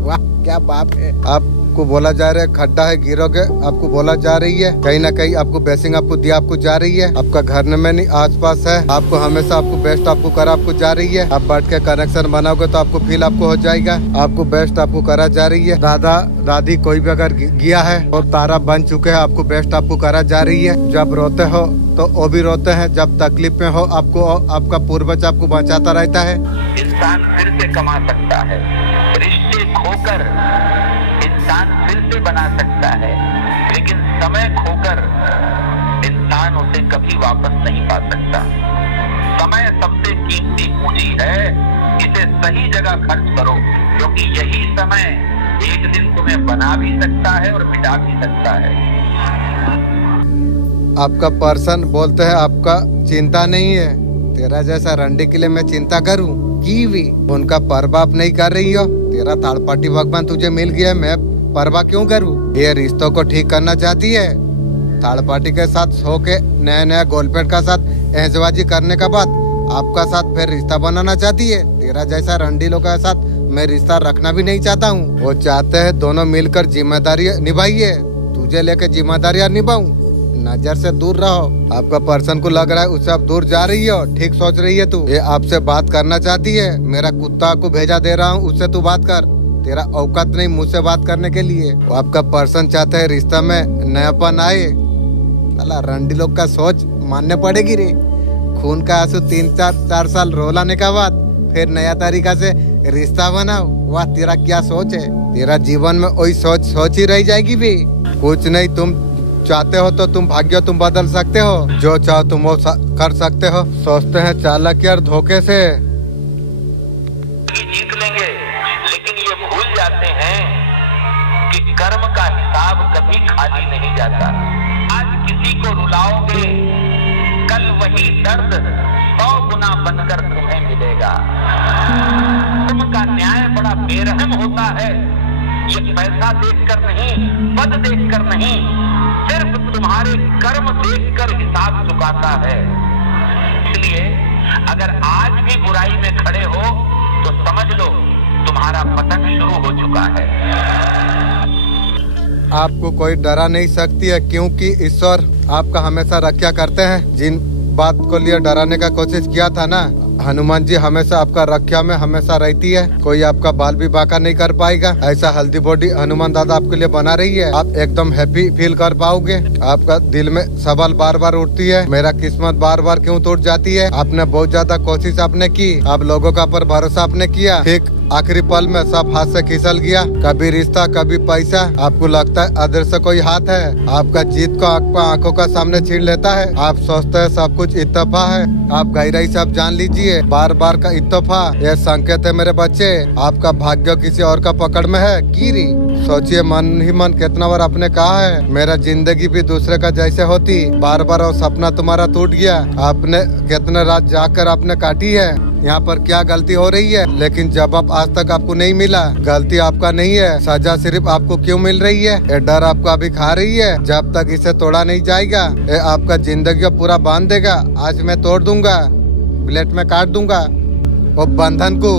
वाह क्या बाप है। आपको बोला जा रहा है खड्डा है गिरोगे, आपको बोला जा रही है कहीं ना कहीं आपको ब्लेसिंग आपको दिया आपको जा रही है। आपका घर में नहीं आसपास है, आपको हमेशा आपको बेस्ट आपको करा आपको जा रही है। आप बैठ के कनेक्शन बनाओगे तो आपको फील आपको हो जाएगा। आपको बेस्ट आपको करा जा रही है। दादा दादी कोई भी अगर गया है और तारा बन चुके हैं, आपको बेस्ट आपको करा जा रही है। जब रोते हो तो वो भी रोते हैं, जब तकलीफ में हो आपको आपका पूर्वज आपको बचाता रहता है। इंसान फिर से कमा सकता है, रिश्ते खोकर इंसान फिर से बना सकता है, लेकिन समय खोकर इंसान उसे कभी वापस नहीं पा सकता। समय सबसे कीमती पूंजी है, इसे सही जगह खर्च करो, क्योंकि यही समय एक दिन तुम्हें बना भी सकता है और मिटा भी सकता है। आपका पर्सन बोलते हैं आपका चिंता नहीं है, तेरा जैसा रंडी के लिए मैं चिंता करूं की भी उनका परवाह नहीं कर रही हो। तेरा ताड़पाटी भगवान तुझे मिल गया, मैं परवाह क्यों करूं? ये रिश्तों को ठीक करना चाहती है। ताड़पाटी के साथ सो के नया नया गोलपेट का साथ एहजबाजी करने के बाद आपका साथ फिर रिश्ता बनाना चाहती है। तेरा जैसा रंडी लोग के साथ मैं रिश्ता रखना भी नहीं चाहता हूँ। वो चाहते हैं दोनों मिलकर जिम्मेदारी निभाइए, तुझे लेके जिम्मेदारियां निभाऊं। नजर से दूर रहो। आपका पर्सन को लग रहा है उससे आप दूर जा रही हो, ठीक सोच रही है तू। ये आपसे बात करना चाहती है। मेरा कुत्ता को भेजा दे रहा हूँ, उससे तू बात कर। तेरा औकात नहीं मुझसे बात करने के लिए। वो आपका पर्सन चाहता है रिश्ता में नयापन आए। साला रंडी लोग का सोच मानने पड़ेगी रे। खून का आंसू 3-4 साल रोलाने के बाद फिर नया तरीका से रिश्ता बनाओ। वाह, तेरा क्या सोच है। तेरा जीवन में वही सोच ही रह जाएगी भी। कुछ नहीं, तुम चाहते हो तो तुम भाग्य तुम बदल सकते हो। जो चाहो तुम वो कर सकते हो। सोचते हैं चालाकी और धोखे से जीत लेंगे, लेकिन ये भूल जाते हैं कि कर्म का हिसाब कभी खाली नहीं जाता। आज किसी को रुलाओगे, कल वही दर्द 100 गुना बनकर तुम्हें मिलेगा। तुमका न्याय बड़ा बेरहम होता है। ये पैसा देखकर नहीं, पद देखकर नहीं, सिर्फ तुम्हारे कर्म देखकर हिसाब चुकाता है। इसलिए अगर आज भी बुराई में खड़े हो तो समझ लो तुम्हारा पतन शुरू हो चुका है। आपको कोई डरा नहीं सकती है, क्योंकि ईश्वर आपका हमेशा रक्षा करते हैं। जिन बात को लिए डराने का कोशिश किया था ना, हनुमान जी हमेशा आपका रक्षा में हमेशा रहती है। कोई आपका बाल भी बांका नहीं कर पाएगा। ऐसा हेल्दी बॉडी हनुमान दादा आपके लिए बना रही है। आप एकदम हैप्पी फील कर पाओगे। आपका दिल में सवाल बार बार उठती है, मेरा किस्मत बार बार क्यों टूट जाती है। आपने बहुत ज्यादा कोशिश आपने की, आप लोगों का पर भरोसा आपने किया, ठीक आखिरी पल में सब हाथ से खिसल गया। कभी रिश्ता, कभी पैसा। आपको लगता है अदर से कोई हाथ है। आपका जीत को आपका आंखों का सामने छीन लेता है। आप सोचते हैं सब कुछ इत्तेफा है। आप गहराई से आप जान लीजिए, बार बार का इत्तेफा यह संकेत है मेरे बच्चे। आपका भाग्य किसी और का पकड़ में है। कीरी सोचिए मन ही मन कितना बार आपने कहा है मेरा जिंदगी भी दूसरे का जैसे होती। बार बार वो सपना तुम्हारा टूट गया। आपने कितने रात जाकर आपने काटी है। यहाँ पर क्या गलती हो रही है, लेकिन जवाब आज तक आपको नहीं मिला। गलती आपका नहीं है, सजा सिर्फ आपको क्यों मिल रही है। ये डर आपको अभी खा रही है। जब तक इसे तोड़ा नहीं जाएगा ये आपका जिंदगी पूरा बांध देगा। आज मैं तोड़ दूंगा, ब्लेड में काट दूंगा वो बंधन को।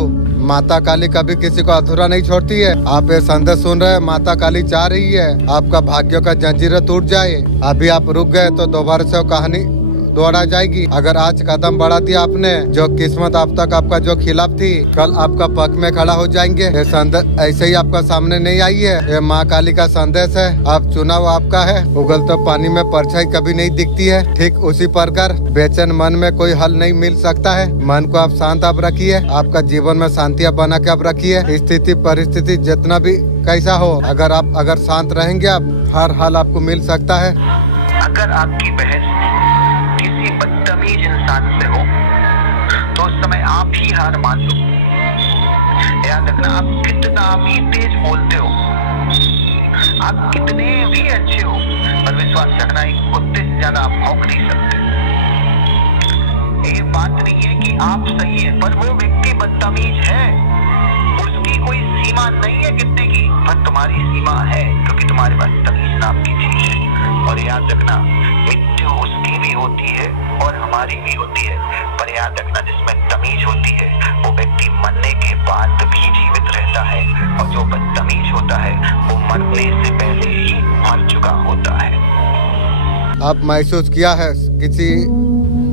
माता काली कभी किसी को अधूरा नहीं छोड़ती है। आप ये संदेश सुन रहे हैं, माता काली चाह रही है आपका भाग्यों का जंजीरें टूट जाए। अभी आप रुक गए तो दोबारा से वो कहानी दोहरा जाएगी। अगर आज कदम बढ़ा दिया आपने, जो किस्मत अब तक आपका जो खिलाफ थी, कल आपका पक्ष में खड़ा हो जाएंगे। ये संदेश ऐसे ही आपका सामने नहीं आई है। ये माँ काली का संदेश है। आप चुनाव आपका है। उगलते पानी में परछाई कभी नहीं दिखती है। ठीक उसी प्रकार बेचैन मन में कोई हल नहीं मिल सकता है। मन को आप शांत आप रखिए। आपका जीवन में शांति बना के आप रखिए। स्थिति परिस्थिति जितना भी कैसा हो, अगर शांत रहेंगे आप, हर हाल आपको मिल सकता है। अगर आपकी बहस किसी बदतमीज इंसान से हो तो उस समय आप ही हार मान लो। याद रखना, आप कितना भी तेज बोलते हो, आप कितने भी अच्छे हो, पर विश्वास रखना एक कुत्ते से ज्यादा आप भौंक नहीं सकते। ये बात नहीं है कि आप सही है, पर वो व्यक्ति बदतमीज है। उसकी कोई सीमा नहीं है कितने की, पर तुम्हारी सीमा है, क्योंकि तुम्हारे पास तमीज नाम की चीज है। और याद रखना, मृत्यु उसकी भी होती है और हमारी भी होती है, पर याद रखना जिसमें तमीज होती है वो व्यक्ति मरने के बाद भी जीवित रहता है, और जो बदतमीज होता है वो मरने से पहले ही मर चुका होता है। आप महसूस किया है किसी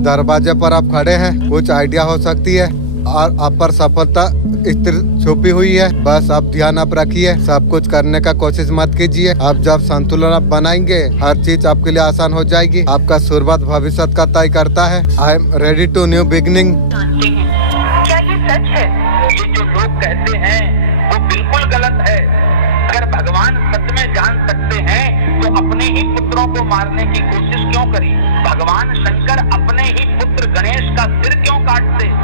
दरवाजे पर आप खड़े हैं, कुछ आइडिया हो सकती है और आप पर सफलता स्थिर छुपी हुई है। बस आप ध्यान आप रखिए, सब कुछ करने का कोशिश मत कीजिए। आप जब संतुलन आप बनाएंगे, हर चीज आपके लिए आसान हो जाएगी। आपका शुरुआत भविष्य का तय करता है। I am ready to new beginning. क्या ये सच है? ये जो लोग कहते हैं वो बिल्कुल गलत है। अगर भगवान सच में जान सकते हैं तो अपने ही पुत्रों को मारने की कोशिश क्यों करी? भगवान शंकर अपने ही पुत्र गणेश का सिर क्यों काटते?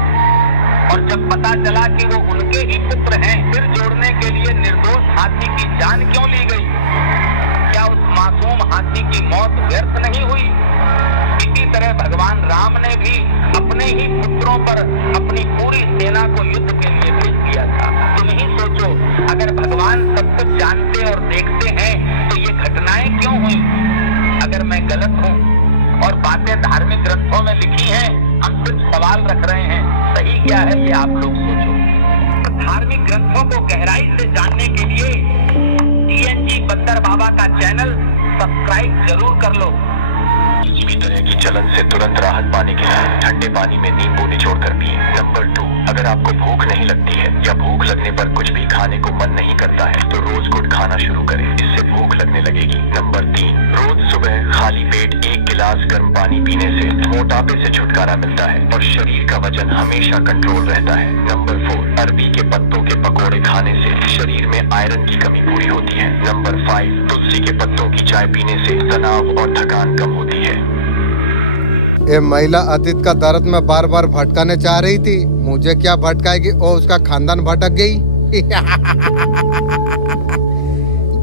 और जब पता चला कि वो उनके ही पुत्र हैं, सिर जोड़ने के लिए निर्दोष हाथी की जान क्यों ली गई? क्या उस मासूम हाथी की मौत व्यर्थ नहीं हुई? इसी तरह भगवान राम ने भी अपने ही पुत्रों पर अपनी पूरी सेना को युद्ध के लिए भेज दिया था। तुम ही सोचो, अगर भगवान सब कुछ जानते और देखते हैं तो ये घटनाएं क्यों हुई? अगर मैं गलत हूँ और बातें धार्मिक ग्रंथों में लिखी हैं, हम सिर्फ सवाल रख रहे हैं, सही क्या है ये आप लोग सोचो। धार्मिक ग्रंथों को गहराई से जानने के लिए TNG बंदर बाबा का चैनल सब्सक्राइब जरूर कर लो। किसी भी तरह की जलन से तुरंत राहत पाने के लिए ठंडे पानी में नींबू निचोड़ कर पिए। नंबर 2, अगर आपको भूख नहीं लगती है या भूख लगने पर कुछ भी खाने को मन नहीं करता है तो रोज गुड़ खाना शुरू करें, इससे भूख लगने लगेगी। नंबर 3, रोज सुबह खाली पेट 1 गिलास गर्म पानी पीने से मोटापे से छुटकारा मिलता है और शरीर का वजन हमेशा कंट्रोल रहता है। नंबर 4, अरबी के पत्तों के पकौड़े खाने से शरीर में आयरन की कमी पूरी होती है। नंबर 5, तुलसी के पत्तों की चाय पीने से तनाव और थकान कम होती है। ये महिला अतीत का दर्द में बार बार भटकाने चाह रही थी, मुझे क्या भटकाएगी? ओ उसका खानदान भटक गई।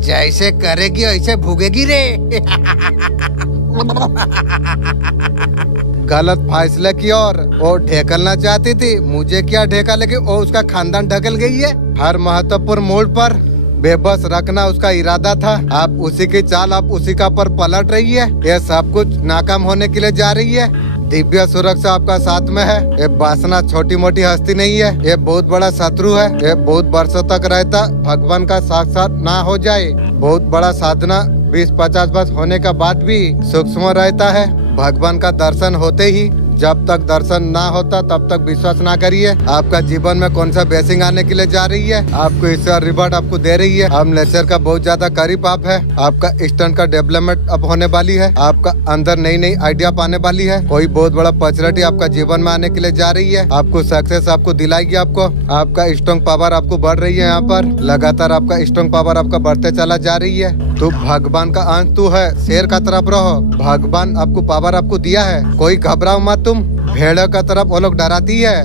जैसे करेगी ऐसे भूगेगी रे। गलत फैसले की ओर वो ढकेलना चाहती थी, मुझे क्या ढकेलेगी? ओ उसका खानदान ढकेल गई है। हर महत्वपूर्ण मोड़ पर बेबस रखना उसका इरादा था। आप उसी की चाल, आप उसी का पर पलट रही है। ये सब कुछ नाकाम होने के लिए जा रही है। दिव्य सुरक्षा आपका साथ में है। ये वासना छोटी मोटी हस्ती नहीं है, ये बहुत बड़ा शत्रु है। ये बहुत वर्षों तक रहता, भगवान का साक्षात ना हो जाए। बहुत बड़ा साधना 20-50 वर्ष होने का बाद भी सूक्ष्म रहता है। भगवान का दर्शन होते ही, जब तक दर्शन ना होता तब तक विश्वास ना करिए। आपका जीवन में कौन सा ब्लेसिंग आने के लिए जा रही है, आपको ईश्वर रिवॉर्ड आपको दे रही है। अब नेचर का बहुत ज्यादा करीब आप है। आपका इंस्टेंट का डेवलपमेंट अब होने वाली है। आपका अंदर नई नई आइडिया पाने वाली है। कोई बहुत बड़ा अपॉर्चुनिटी आपका जीवन में आने के लिए जा रही है। आपको सक्सेस आपको दिलाएगी। आपका स्ट्रॉन्ग पावर आपको बढ़ रही है। यहाँ पर लगातार आपका स्ट्रॉन्ग पावर आपका बढ़ते चला जा रही है। तू भगवान का अंश तू है, शेर का तरफ रहो। भगवान आपको पावर आपको दिया है, कोई घबराओ मत। तुम भेड़ों का तरफ वो लोग डराती है,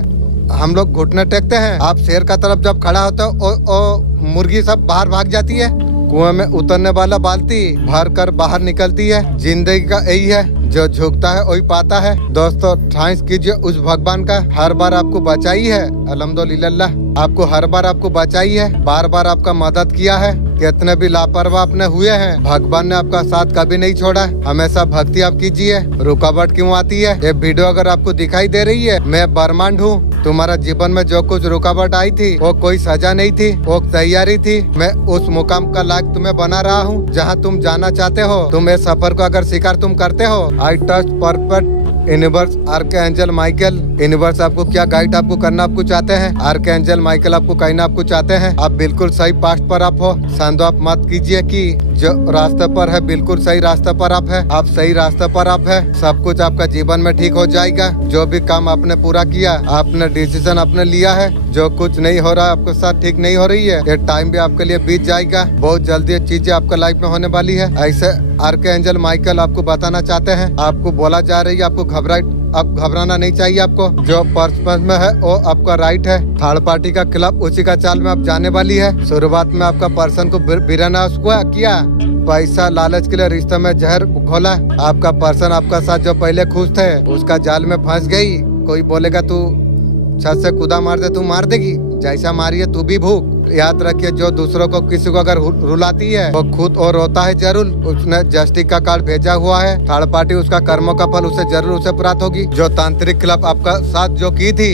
हम लोग घुटने टेकते हैं। आप शेर का तरफ जब खड़ा होते हो ओ मुर्गी सब बाहर भाग जाती है। कुएं में उतरने वाला बाल्टी भर कर बाहर निकलती है। जिंदगी का यही है, जो झुकता है वही पाता है। दोस्तों थैंक्स कीजिए उस भगवान का, हर बार आपको बचाई है। अल्हम्दुलिल्लाह आपको हर बार आपको बचाई है, बार बार आपका मदद किया है। कितने भी लापरवाह अपने हुए हैं, भगवान ने आपका साथ कभी नहीं छोड़ा। हमेशा भक्ति आप कीजिए। रुकावट क्यों आती है? ये वीडियो अगर आपको दिखाई दे रही है, मैं ब्रह्मांड हूँ। तुम्हारा जीवन में जो कुछ रुकावट आई थी वो कोई सजा नहीं थी, वो तैयारी थी। मैं उस मुकाम का लायक तुम्हें बना रहा हूँ जहाँ तुम जाना चाहते हो। तुम इस सफर को अगर स्वीकार तुम करते हो, I trust perfect universe archangel Michael. Universe आपको क्या गाइड आपको करना आपको चाहते हैं, आर्कएंजल माइकल आपको कहना आपको चाहते हैं। आप बिल्कुल सही पाथ पर आप हो। संदेह आप मत कीजिए कि जो रास्ते पर है बिल्कुल सही रास्ते पर आप है। आप सही रास्ते पर आप है। सब कुछ आपका जीवन में ठीक हो जाएगा। जो भी काम आपने पूरा किया, आपने डिसीजन आपने लिया है, जो कुछ नहीं हो रहा है आपके साथ ठीक नहीं हो रही है, ये टाइम भी आपके लिए बीत जाएगा। बहुत जल्दी ये चीजें आपका लाइफ में होने वाली है। ऐसे आर्कएंजल माइकल आपको बताना चाहते हैं। आपको बोला जा रही है आपको अब घबराना नहीं चाहिए। आपको जो पर्सन में है वो आपका राइट है। थर्ड पार्टी का खिलाफ उसी का चाल में आप जाने वाली है। शुरुआत में आपका पर्सन को बिराना उसको किया, पैसा लालच के लिए रिश्ते में जहर घोला। आपका पर्सन आपका साथ जो पहले खुश थे उसका जाल में फंस गई। कोई बोलेगा तू छत से कूदा मार दे, तू मार देगी। जैसा मारी है तू भी भूख। याद रखिए जो दूसरों को किसी को अगर रुलाती है वो खुद और रोता है जरूर। उसने जस्टिस का कार्ड भेजा हुआ है। थर्ड पार्टी उसका कर्मों का फल उसे जरूर उसे प्राप्त होगी। जो तांत्रिक खिलाफ आपका साथ जो की थी,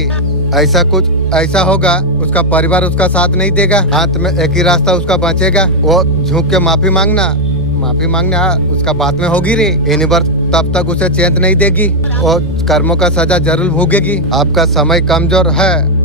ऐसा कुछ ऐसा होगा उसका परिवार उसका साथ नहीं देगा। हाथ में एक ही रास्ता उसका बचेगा, वो झुक के माफी मांगना उसका बात में होगी रे। यूनिवर्स तब तक उसे चैन नहीं देगी और कर्मों का सजा जरूर भोगेगी। आपका समय कमजोर है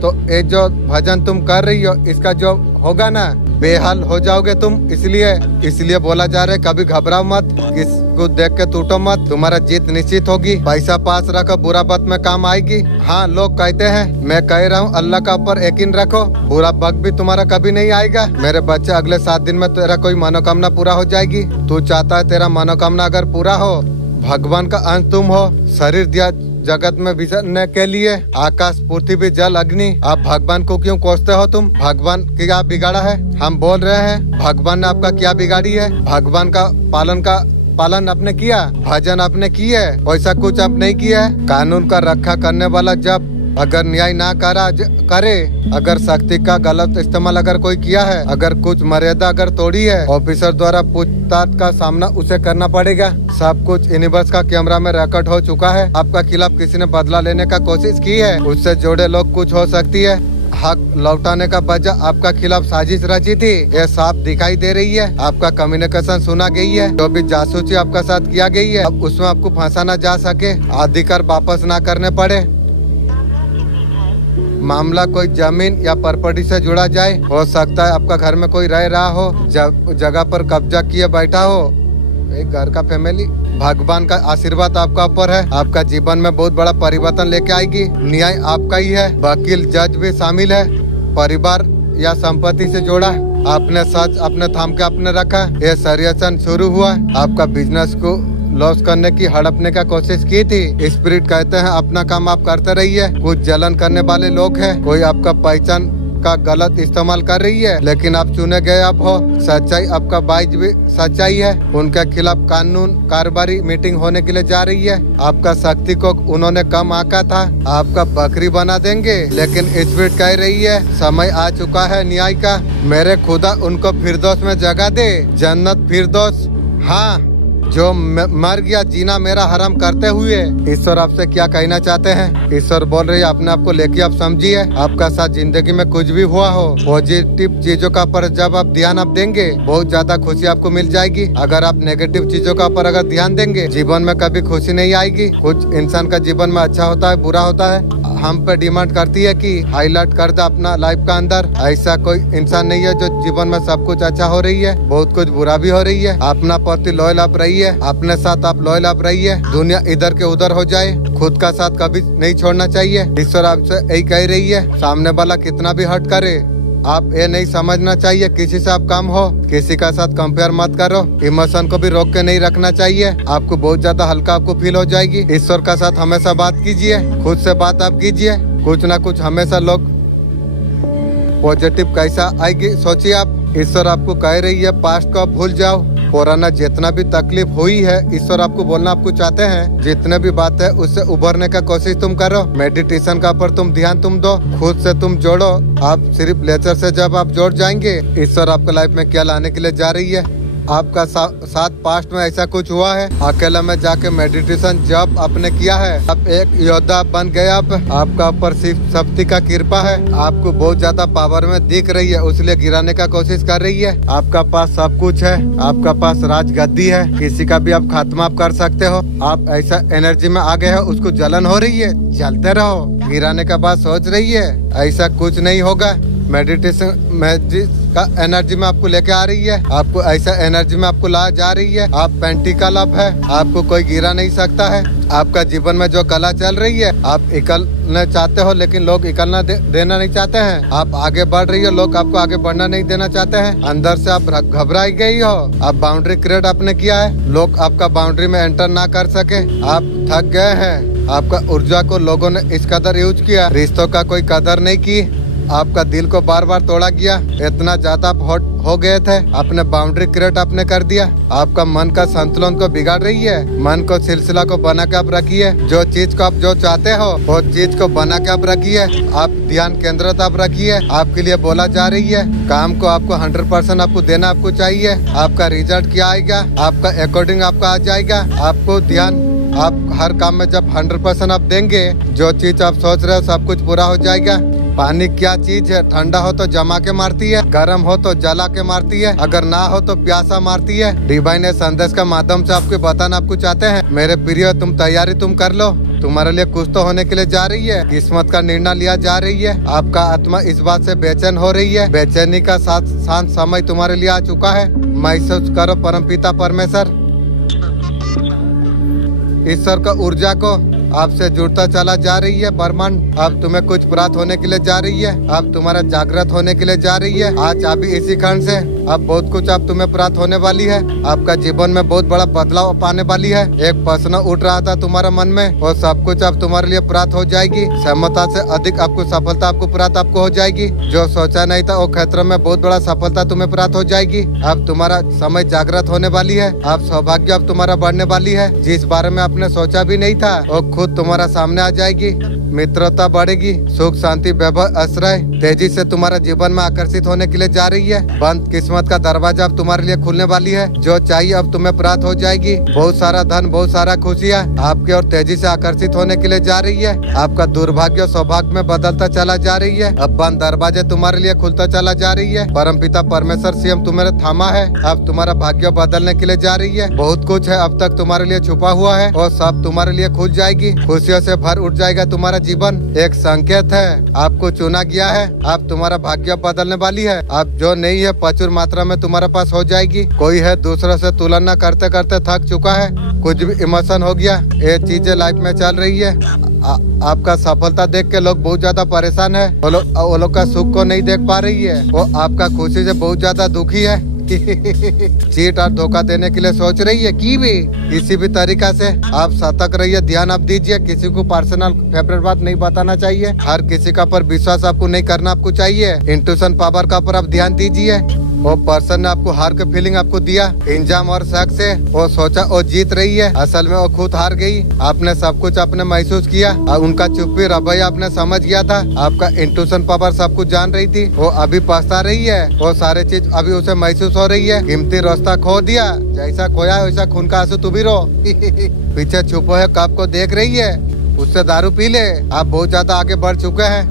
तो ये जो भजन तुम कर रही हो इसका जो होगा ना, बेहाल हो जाओगे तुम। इसलिए बोला जा रहा है कभी घबराओ मत, किसको देख के टूटो मत। तुम्हारा जीत निश्चित होगी। पैसा पास रखो, बुरा वक्त में काम आएगी। हाँ लोग कहते हैं, मैं कह रहा हूँ अल्लाह का ऊपर यकीन रखो, बुरा वक्त भी तुम्हारा कभी नहीं आएगा। मेरे बच्चे अगले 7 दिन में तेरा कोई मनोकामना पूरा हो जाएगी। तू चाहता है तेरा मनोकामना अगर पूरा हो, भगवान का अंश तुम हो। शरीर दिया जगत में विचरने के लिए, आकाश पृथ्वी जल अग्नि। आप भगवान को क्यों कोसते हो? तुम भगवान क्या बिगाड़ा है? हम बोल रहे हैं भगवान ने आपका क्या बिगाड़ी है? भगवान का पालन का पालन आपने किया, भजन आपने किए, वैसा कुछ आप नहीं किया है। कानून का रक्षा करने वाला जब अगर न्याय ना करे, अगर शक्ति का गलत इस्तेमाल अगर कोई किया है, अगर कुछ मर्यादा अगर तोड़ी है, ऑफिसर द्वारा पूछताछ का सामना उसे करना पड़ेगा। सब कुछ यूनिवर्स का कैमरा में रिकॉर्ड हो चुका है। आपका खिलाफ किसी ने बदला लेने का कोशिश की है, उससे जुड़े लोग कुछ हो सकती है। हक लौटाने का वजह आपका खिलाफ साजिश रची थी, ये साफ दिखाई दे रही है। आपका कम्युनिकेशन सुना गई है, जो भी जासूसी आपका साथ किया गई है, अब उसमें आपको फंसा ना जा सके, अधिकार वापस ना करने पड़े। मामला कोई जमीन या प्रॉपर्टी से जुड़ा जाए, हो सकता है आपका घर में कोई रह रहा हो, जगह पर कब्जा किए बैठा हो, एक घर का फैमिली। भगवान का आशीर्वाद आपका ऊपर है, आपका जीवन में बहुत बड़ा परिवर्तन लेके आएगी। न्याय आपका ही है, वकील जज भी शामिल है। परिवार या संपत्ति से जोड़ा, आपने सच अपने थाम के आपने रखा, ये षड्यंत्र शुरू हुआ। आपका बिजनेस को लॉस करने की हड़पने का कोशिश की थी। स्पिरिट कहते हैं अपना काम आप करते रहिए। कुछ जलन करने वाले लोग हैं, कोई आपका पहचान का गलत इस्तेमाल कर रही है, लेकिन आप चुने गए आप हो। सच्चाई आपका बाइज भी सच्चाई है। उनके खिलाफ कानून कार्रवाई मीटिंग होने के लिए जा रही है। आपका शक्ति को उन्होंने कम आंका था, आपका बकरी बना देंगे, लेकिन स्पिरिट कह रही है समय आ चुका है न्याय का। मेरे खुदा उनको फिरदौस में जगह दे, जन्नत फिरदौस। हाँ, जो मर गया जीना मेरा हराम करते हुए। ईश्वर आपसे क्या कहना चाहते हैं? ईश्वर बोल रही है अपने आप को लेके आप समझिए। आपका साथ जिंदगी में कुछ भी हुआ हो, पॉजिटिव चीजों का पर जब आप ध्यान आप देंगे, बहुत ज्यादा खुशी आपको मिल जाएगी। अगर आप नेगेटिव चीजों का पर अगर ध्यान देंगे, जीवन में कभी खुशी नहीं आएगी। कुछ इंसान का जीवन में अच्छा होता है, बुरा होता है, हम पे डिमांड करती है कि हाईलाइट कर दे अपना लाइफ का अंदर। ऐसा कोई इंसान नहीं है जो जीवन में सब कुछ अच्छा हो रही है, बहुत कुछ बुरा भी हो रही है। अपना प्रति लॉयल आप रही है, अपने साथ आप लॉयल आप रही है। दुनिया इधर के उधर हो जाए, खुद का साथ कभी नहीं छोड़ना चाहिए। ईश्वर आपसे यही कह रही है, सामने वाला कितना भी हट करे, आप ये नहीं समझना चाहिए किसी से आप कम हो। किसी का साथ कंपेयर मत करो। इमोशन को भी रोक के नहीं रखना चाहिए, आपको बहुत ज्यादा हल्का आपको फील हो जाएगी। ईश्वर का साथ हमेशा बात कीजिए, खुद से बात आप कीजिए। कुछ ना कुछ हमेशा लोग पॉजिटिव कैसा आएगी सोचिए आप। ईश्वर आपको कह रही है पास्ट को आप भूल जाओ। पुराना जितना भी तकलीफ हुई है, ईश्वर आपको बोलना आपको चाहते हैं। जितने भी बात है उससे उभरने का कोशिश तुम करो। मेडिटेशन का पर तुम ध्यान तुम दो, खुद से तुम जोड़ो। आप सिर्फ नेचर से जब आप जोड़ जाएंगे, ईश्वर आपके लाइफ में क्या लाने के लिए जा रही है। आपका साथ पास्ट में ऐसा कुछ हुआ है, अकेला में जाके मेडिटेशन जब आपने किया है, आप एक योद्धा बन गए। आपका ऊपर सिर्फ शक्ति का कृपा है, आपको बहुत ज्यादा पावर में दिख रही है, उसलिए गिराने का कोशिश कर रही है। आपका पास सब कुछ है, आपका पास राजगद्दी है, किसी का भी आप खात्मा आप कर सकते हो। आप ऐसा एनर्जी में आ गए हो, उसको जलन हो रही है, जलते रहो। गिराने का बात सोच रही है, ऐसा कुछ नहीं होगा। मेडिटेशन का एनर्जी में आपको लेके आ रही है, आपको ऐसा एनर्जी में आपको ला जा रही है। आप पेंटिकल अप है, आपको कोई गिरा नहीं सकता है। आपका जीवन में जो कला चल रही है, आप इकलना चाहते हो, लेकिन लोग इकलना देना नहीं चाहते हैं। आप आगे बढ़ रही हो, लोग आपको आगे बढ़ना नहीं देना चाहते हैं। अंदर से आप घबराई गई हो, आप बाउंड्री क्रिएट आपने किया है, लोग आपका बाउंड्री में एंटर ना कर सके। आप थक गए हैं, आपका ऊर्जा को लोगों ने इस कदर यूज किया, रिश्तों का कोई कदर नहीं की। आपका दिल को बार बार तोड़ा गया, इतना ज्यादा हॉट हो गए थे, आपने बाउंड्री क्रिएट आपने कर दिया। आपका मन का संतुलन को बिगाड़ रही है। मन को सिलसिला को बना के आप रखिए, जो चीज को आप जो चाहते हो वो चीज को बना के आप रखिए। आप ध्यान केंद्रित आप रखिए, आपके लिए बोला जा रही है। काम को आपको 100% आपको देना आपको चाहिए। आपका रिजल्ट क्या आएगा, आपका अकॉर्डिंग आपका आ जाएगा। आपको ध्यान, आप हर काम में जब 100% आप देंगे, जो चीज आप सोच रहे हो सब कुछ पूरा हो जाएगा। पानी क्या चीज है, ठंडा हो तो जमा के मारती है, गर्म हो तो जला के मारती है, अगर ना हो तो प्यासा मारती है। डिवाइन संदेश का माध्यम से आपको बताना आपको चाहते हैं, मेरे प्रिय तुम तैयारी तुम कर लो, तुम्हारे लिए कुछ तो होने के लिए जा रही है। किस्मत का निर्णय लिया जा रही है। आपका आत्मा इस बात से बेचैन हो रही है, बेचैनी का शांत समय तुम्हारे लिए आ चुका है। महसूस करो परमपिता परमेश्वर, ईश्वर का ऊर्जा को आपसे जुड़ता चला जा रही है। ब्रह्मांड अब तुम्हें कुछ प्राप्त होने के लिए जा रही है, अब तुम्हारा जागृत होने के लिए जा रही है। आज अभी इसी क्षण से अब बहुत कुछ अब तुम्हें प्राप्त होने वाली है। आपका जीवन में बहुत बड़ा बदलाव पाने वाली है। एक प्रश्न उठ रहा था तुम्हारा मन में, वो सब कुछ अब तुम्हारे लिए प्राप्त हो जाएगी। क्षमता से अधिक आपको सफलता आपको प्राप्त आपको हो जाएगी। जो सोचा नहीं था वो क्षेत्र में बहुत बड़ा सफलता तुम्हें प्राप्त हो जाएगी। अब तुम्हारा समय जागृत होने वाली है। अब सौभाग्य अब तुम्हारा बढ़ने वाली है। जिस बारे में आपने सोचा भी नहीं था वो खुद तुम्हारा सामने आ जाएगी। मित्रता बढ़ेगी। सुख शांति वैभव आश्रय तेजी से तुम्हारा जीवन में आकर्षित होने के लिए जा रही है। बंद किस्मत का दरवाजा अब तुम्हारे लिए खुलने वाली है। जो चाहिए अब तुम्हें प्राप्त हो जाएगी। बहुत सारा धन बहुत सारा खुशियाँ आपकी ओर तेजी से आकर्षित होने के लिए जा रही है। आपका दुर्भाग्य सौभाग्य में बदलता चला जा रही है। अब बंद दरवाजे तुम्हारे लिए खुलता चला जा रही है। परमपिता परमेश्वर स्वयं तुम्हें थामा है। अब तुम्हारा भाग्य बदलने के लिए जा रही है। बहुत कुछ है अब तक तुम्हारे लिए छुपा हुआ है और सब तुम्हारे लिए खुल जाएगी। खुशियों से भर उठ जाएगा तुम्हारा जीवन। एक संकेत है आपको चुना गया है। अब तुम्हारा भाग्य बदलने वाली है। अब जो नहीं है प्रचुर मात्रा में तुम्हारे पास हो जाएगी। कोई है दूसरों से तुलना करते करते थक चुका है। कुछ भी इमोशन हो गया। ये चीजें लाइफ में चल रही है। आपका सफलता देख के लोग बहुत ज्यादा परेशान है। वो लोग का सुख को नहीं देख पा रही है। वो आपका खुशी से बहुत ज्यादा दुखी है। चीट और धोखा देने के लिए सोच रही है कि भी किसी भी तरीका से आप सतर्क रहिए। ध्यान आप दीजिए। किसी को पर्सनल फेवरेट बात नहीं बताना चाहिए। हर किसी का पर विश्वास आपको नहीं करना आपको चाहिए। इंट्यूशन पावर का पर आप ध्यान दीजिए। वो पर्सन ने आपको हार के फीलिंग आपको दिया इंजाम और शक से। वो सोचा वो जीत रही है, असल में वो खुद हार गई। आपने सब कुछ आपने महसूस किया और उनका चुप्पी रवैया आपने समझ गया था। आपका इंट्यूशन पावर सब कुछ जान रही थी। वो अभी पछता रही है। वो सारे चीज अभी उसे महसूस हो रही है। कीमती रास्ता खो दिया। जैसा खोया है वैसा खून का आंसू तू भी रो। पीछे छुपो है कब को देख रही है। उससे दारू पी ले। आप बहुत ज्यादा आगे बढ़ चुके हैं।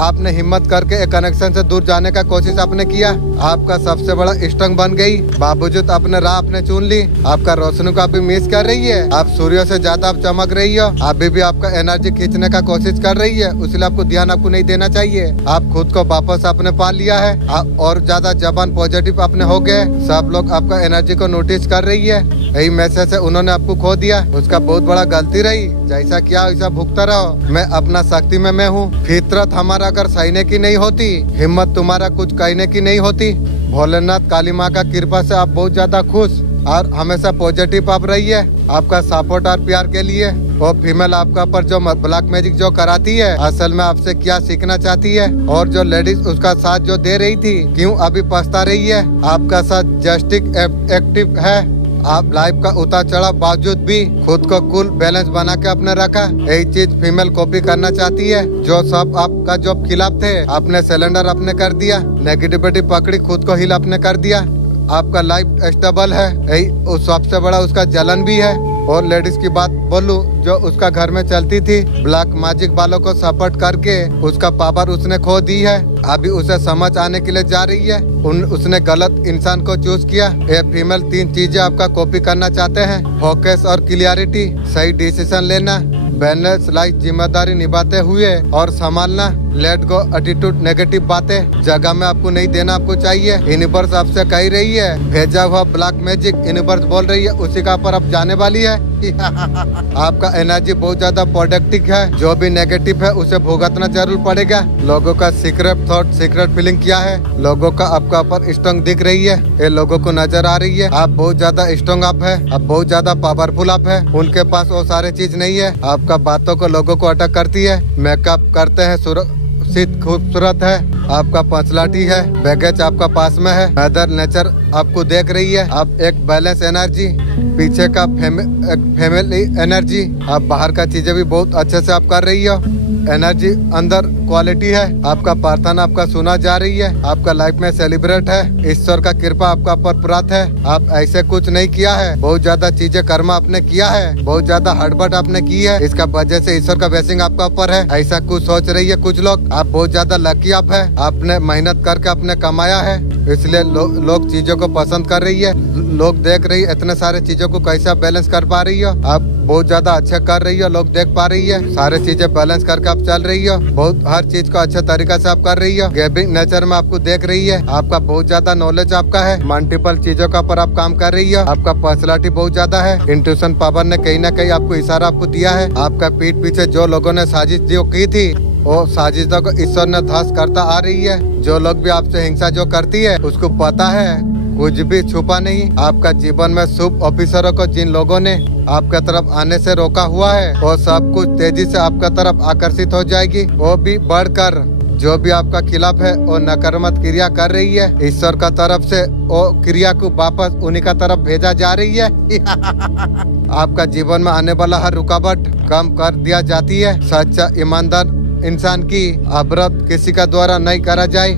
आपने हिम्मत करके एक कनेक्शन से दूर जाने का कोशिश आपने किया। आपका सबसे बड़ा स्ट्रंग बन गई। बावजूद अपने राह आपने चुन ली। आपका रोशनी को अभी मिस कर रही है। आप सूर्य से ज्यादा आप चमक रही हो। अभी भी आपका एनर्जी खींचने का कोशिश कर रही है। इसलिए आपको ध्यान आपको नहीं देना चाहिए। आप खुद को वापस आपने पा लिया है और ज्यादा जबान पॉजिटिव आपने हो गए। सब लोग आपका एनर्जी को नोटिस कर रही है। यही मैसेज से उन्होंने आपको खो दिया। उसका बहुत बड़ा गलती रही। जैसा किया वैसा भुगता रहो। मैं अपना शक्ति में मैं हूँ। फितरत हमारा अगर सहने की नहीं होती, हिम्मत तुम्हारा कुछ कहने की नहीं होती। भोलेनाथ काली माँ का कृपा से आप बहुत ज्यादा खुश और हमेशा पॉजिटिव आप रही है। आपका सपोर्ट और प्यार के लिए वो फीमेल आपका पर जो ब्लैक मैजिक जो कराती है असल में आपसे क्या सीखना चाहती है। और जो लेडीज उसका साथ जो दे रही थी क्यों अभी पछता रही है। आपका साथ जस्टिक एक्टिव है। आप लाइफ का उतार चढ़ाव बावजूद भी खुद को कूल बैलेंस बना के आपने रखा। यही चीज फीमेल कॉपी करना चाहती है। जो सब आपका जो खिलाफ थे आपने सिलेंडर आपने कर दिया। नेगेटिविटी पकड़ी खुद को हिल आपने कर दिया। आपका लाइफ स्टेबल है। यही सबसे बड़ा उसका जलन भी है। और लेडीज की बात बोलूं जो उसका घर में चलती थी ब्लैक मैजिक वालों को सपोर्ट करके उसका पावर उसने खो दी है। अभी उसे समझ आने के लिए जा रही है। उसने गलत इंसान को चूज किया। ये फीमेल 3 चीजें आपका कॉपी करना चाहते हैं। फोकस और क्लियरिटी, सही डिसीजन लेना, बैलेंस लाइफ जिम्मेदारी निभाते हुए और संभालना, लेट गो एटीट्यूड नेगेटिव बातें जगह में आपको नहीं देना आपको चाहिए। यूनिवर्स आपसे कह रही है भेजा हुआ ब्लैक मैजिक यूनिवर्स बोल रही है उसी का पर अब जाने वाली है। आपका एनर्जी बहुत ज्यादा प्रोडक्टिव है। जो भी नेगेटिव है उसे भुगतना जरूर पड़ेगा। लोगों का सीक्रेट थॉट सीक्रेट फीलिंग क्या है। लोगों का आपका ऊपर स्ट्रॉन्ग दिख रही है। ये लोगों को नजर आ रही है। आप बहुत ज्यादा स्ट्रॉन्ग आप है। आप बहुत ज्यादा पावरफुल आप है। उनके पास वो सारे चीज नहीं है। आपका बातों को लोगों को अटक करती है। मेकअप करते हैं खूबसूरत है। आपका पर्सनालिटी है। बैगेज आपका पास में है। मदर नेचर आपको देख रही है। आप एक बैलेंस एनर्जी पीछे का फैमिली एनर्जी। आप बाहर का चीजें भी बहुत अच्छे से आप कर रही हो। एनर्जी अंदर क्वालिटी है। आपका प्रार्थना आपका सुना जा रही है। आपका लाइफ में सेलिब्रेट है। ईश्वर का कृपा आपका पर प्राप्त है। आप ऐसे कुछ नहीं किया है। बहुत ज्यादा चीजें कर्म आपने किया है। बहुत ज्यादा हड़बड़ आपने की है। इसका वजह से ईश्वर का ब्लेसिंग आपका ऊपर है। ऐसा कुछ सोच रही है कुछ लोग। आप बहुत ज्यादा लकी आप है। आपने मेहनत करके आपने कमाया है इसलिए लोग चीजों को पसंद कर रही है। लोग देख रही है इतने सारे चीजों को कैसा बैलेंस कर पा रही हो। आप बहुत ज्यादा अच्छा कर रही हो। लोग देख पा रही है। सारे चीजें बैलेंस करके आप चल रही हो। बहुत हर चीज को अच्छे तरीका से आप कर रही हो। गेमिंग नेचर में आपको देख रही है। आपका बहुत ज्यादा नॉलेज आपका है। मल्टीपल चीजों का पर आप काम कर रही हो। आपका पर्सनालिटी बहुत ज्यादा है। इंट्यूशन पावर ने कहीं ना कहीं आपको इशारा आपको दिया है। आपका पीठ पीछे जो लोगों ने साजिश जो की थी वो साजिशों को ईश्वर ने ध्वस्त करता आ रही है। जो लोग भी आपसे हिंसा जो करती है उसको पता है कुछ भी छुपा नहीं। आपका जीवन में शुभ ऑफिसरों को जिन लोगों ने आपके तरफ आने से रोका हुआ है वो सब कुछ तेजी से आपका तरफ आकर्षित हो जाएगी। वो भी बढ़कर जो भी आपका खिलाफ है वो नकारात्मक क्रिया कर रही है, ईश्वर का तरफ से वो क्रिया को वापस उन्हीं का तरफ भेजा जा रही है। आपका जीवन में आने वाला हर रुकावट कम कर दिया जाती है। सच्चा ईमानदार इंसान की अवरोध किसी का द्वारा नहीं करा जाए।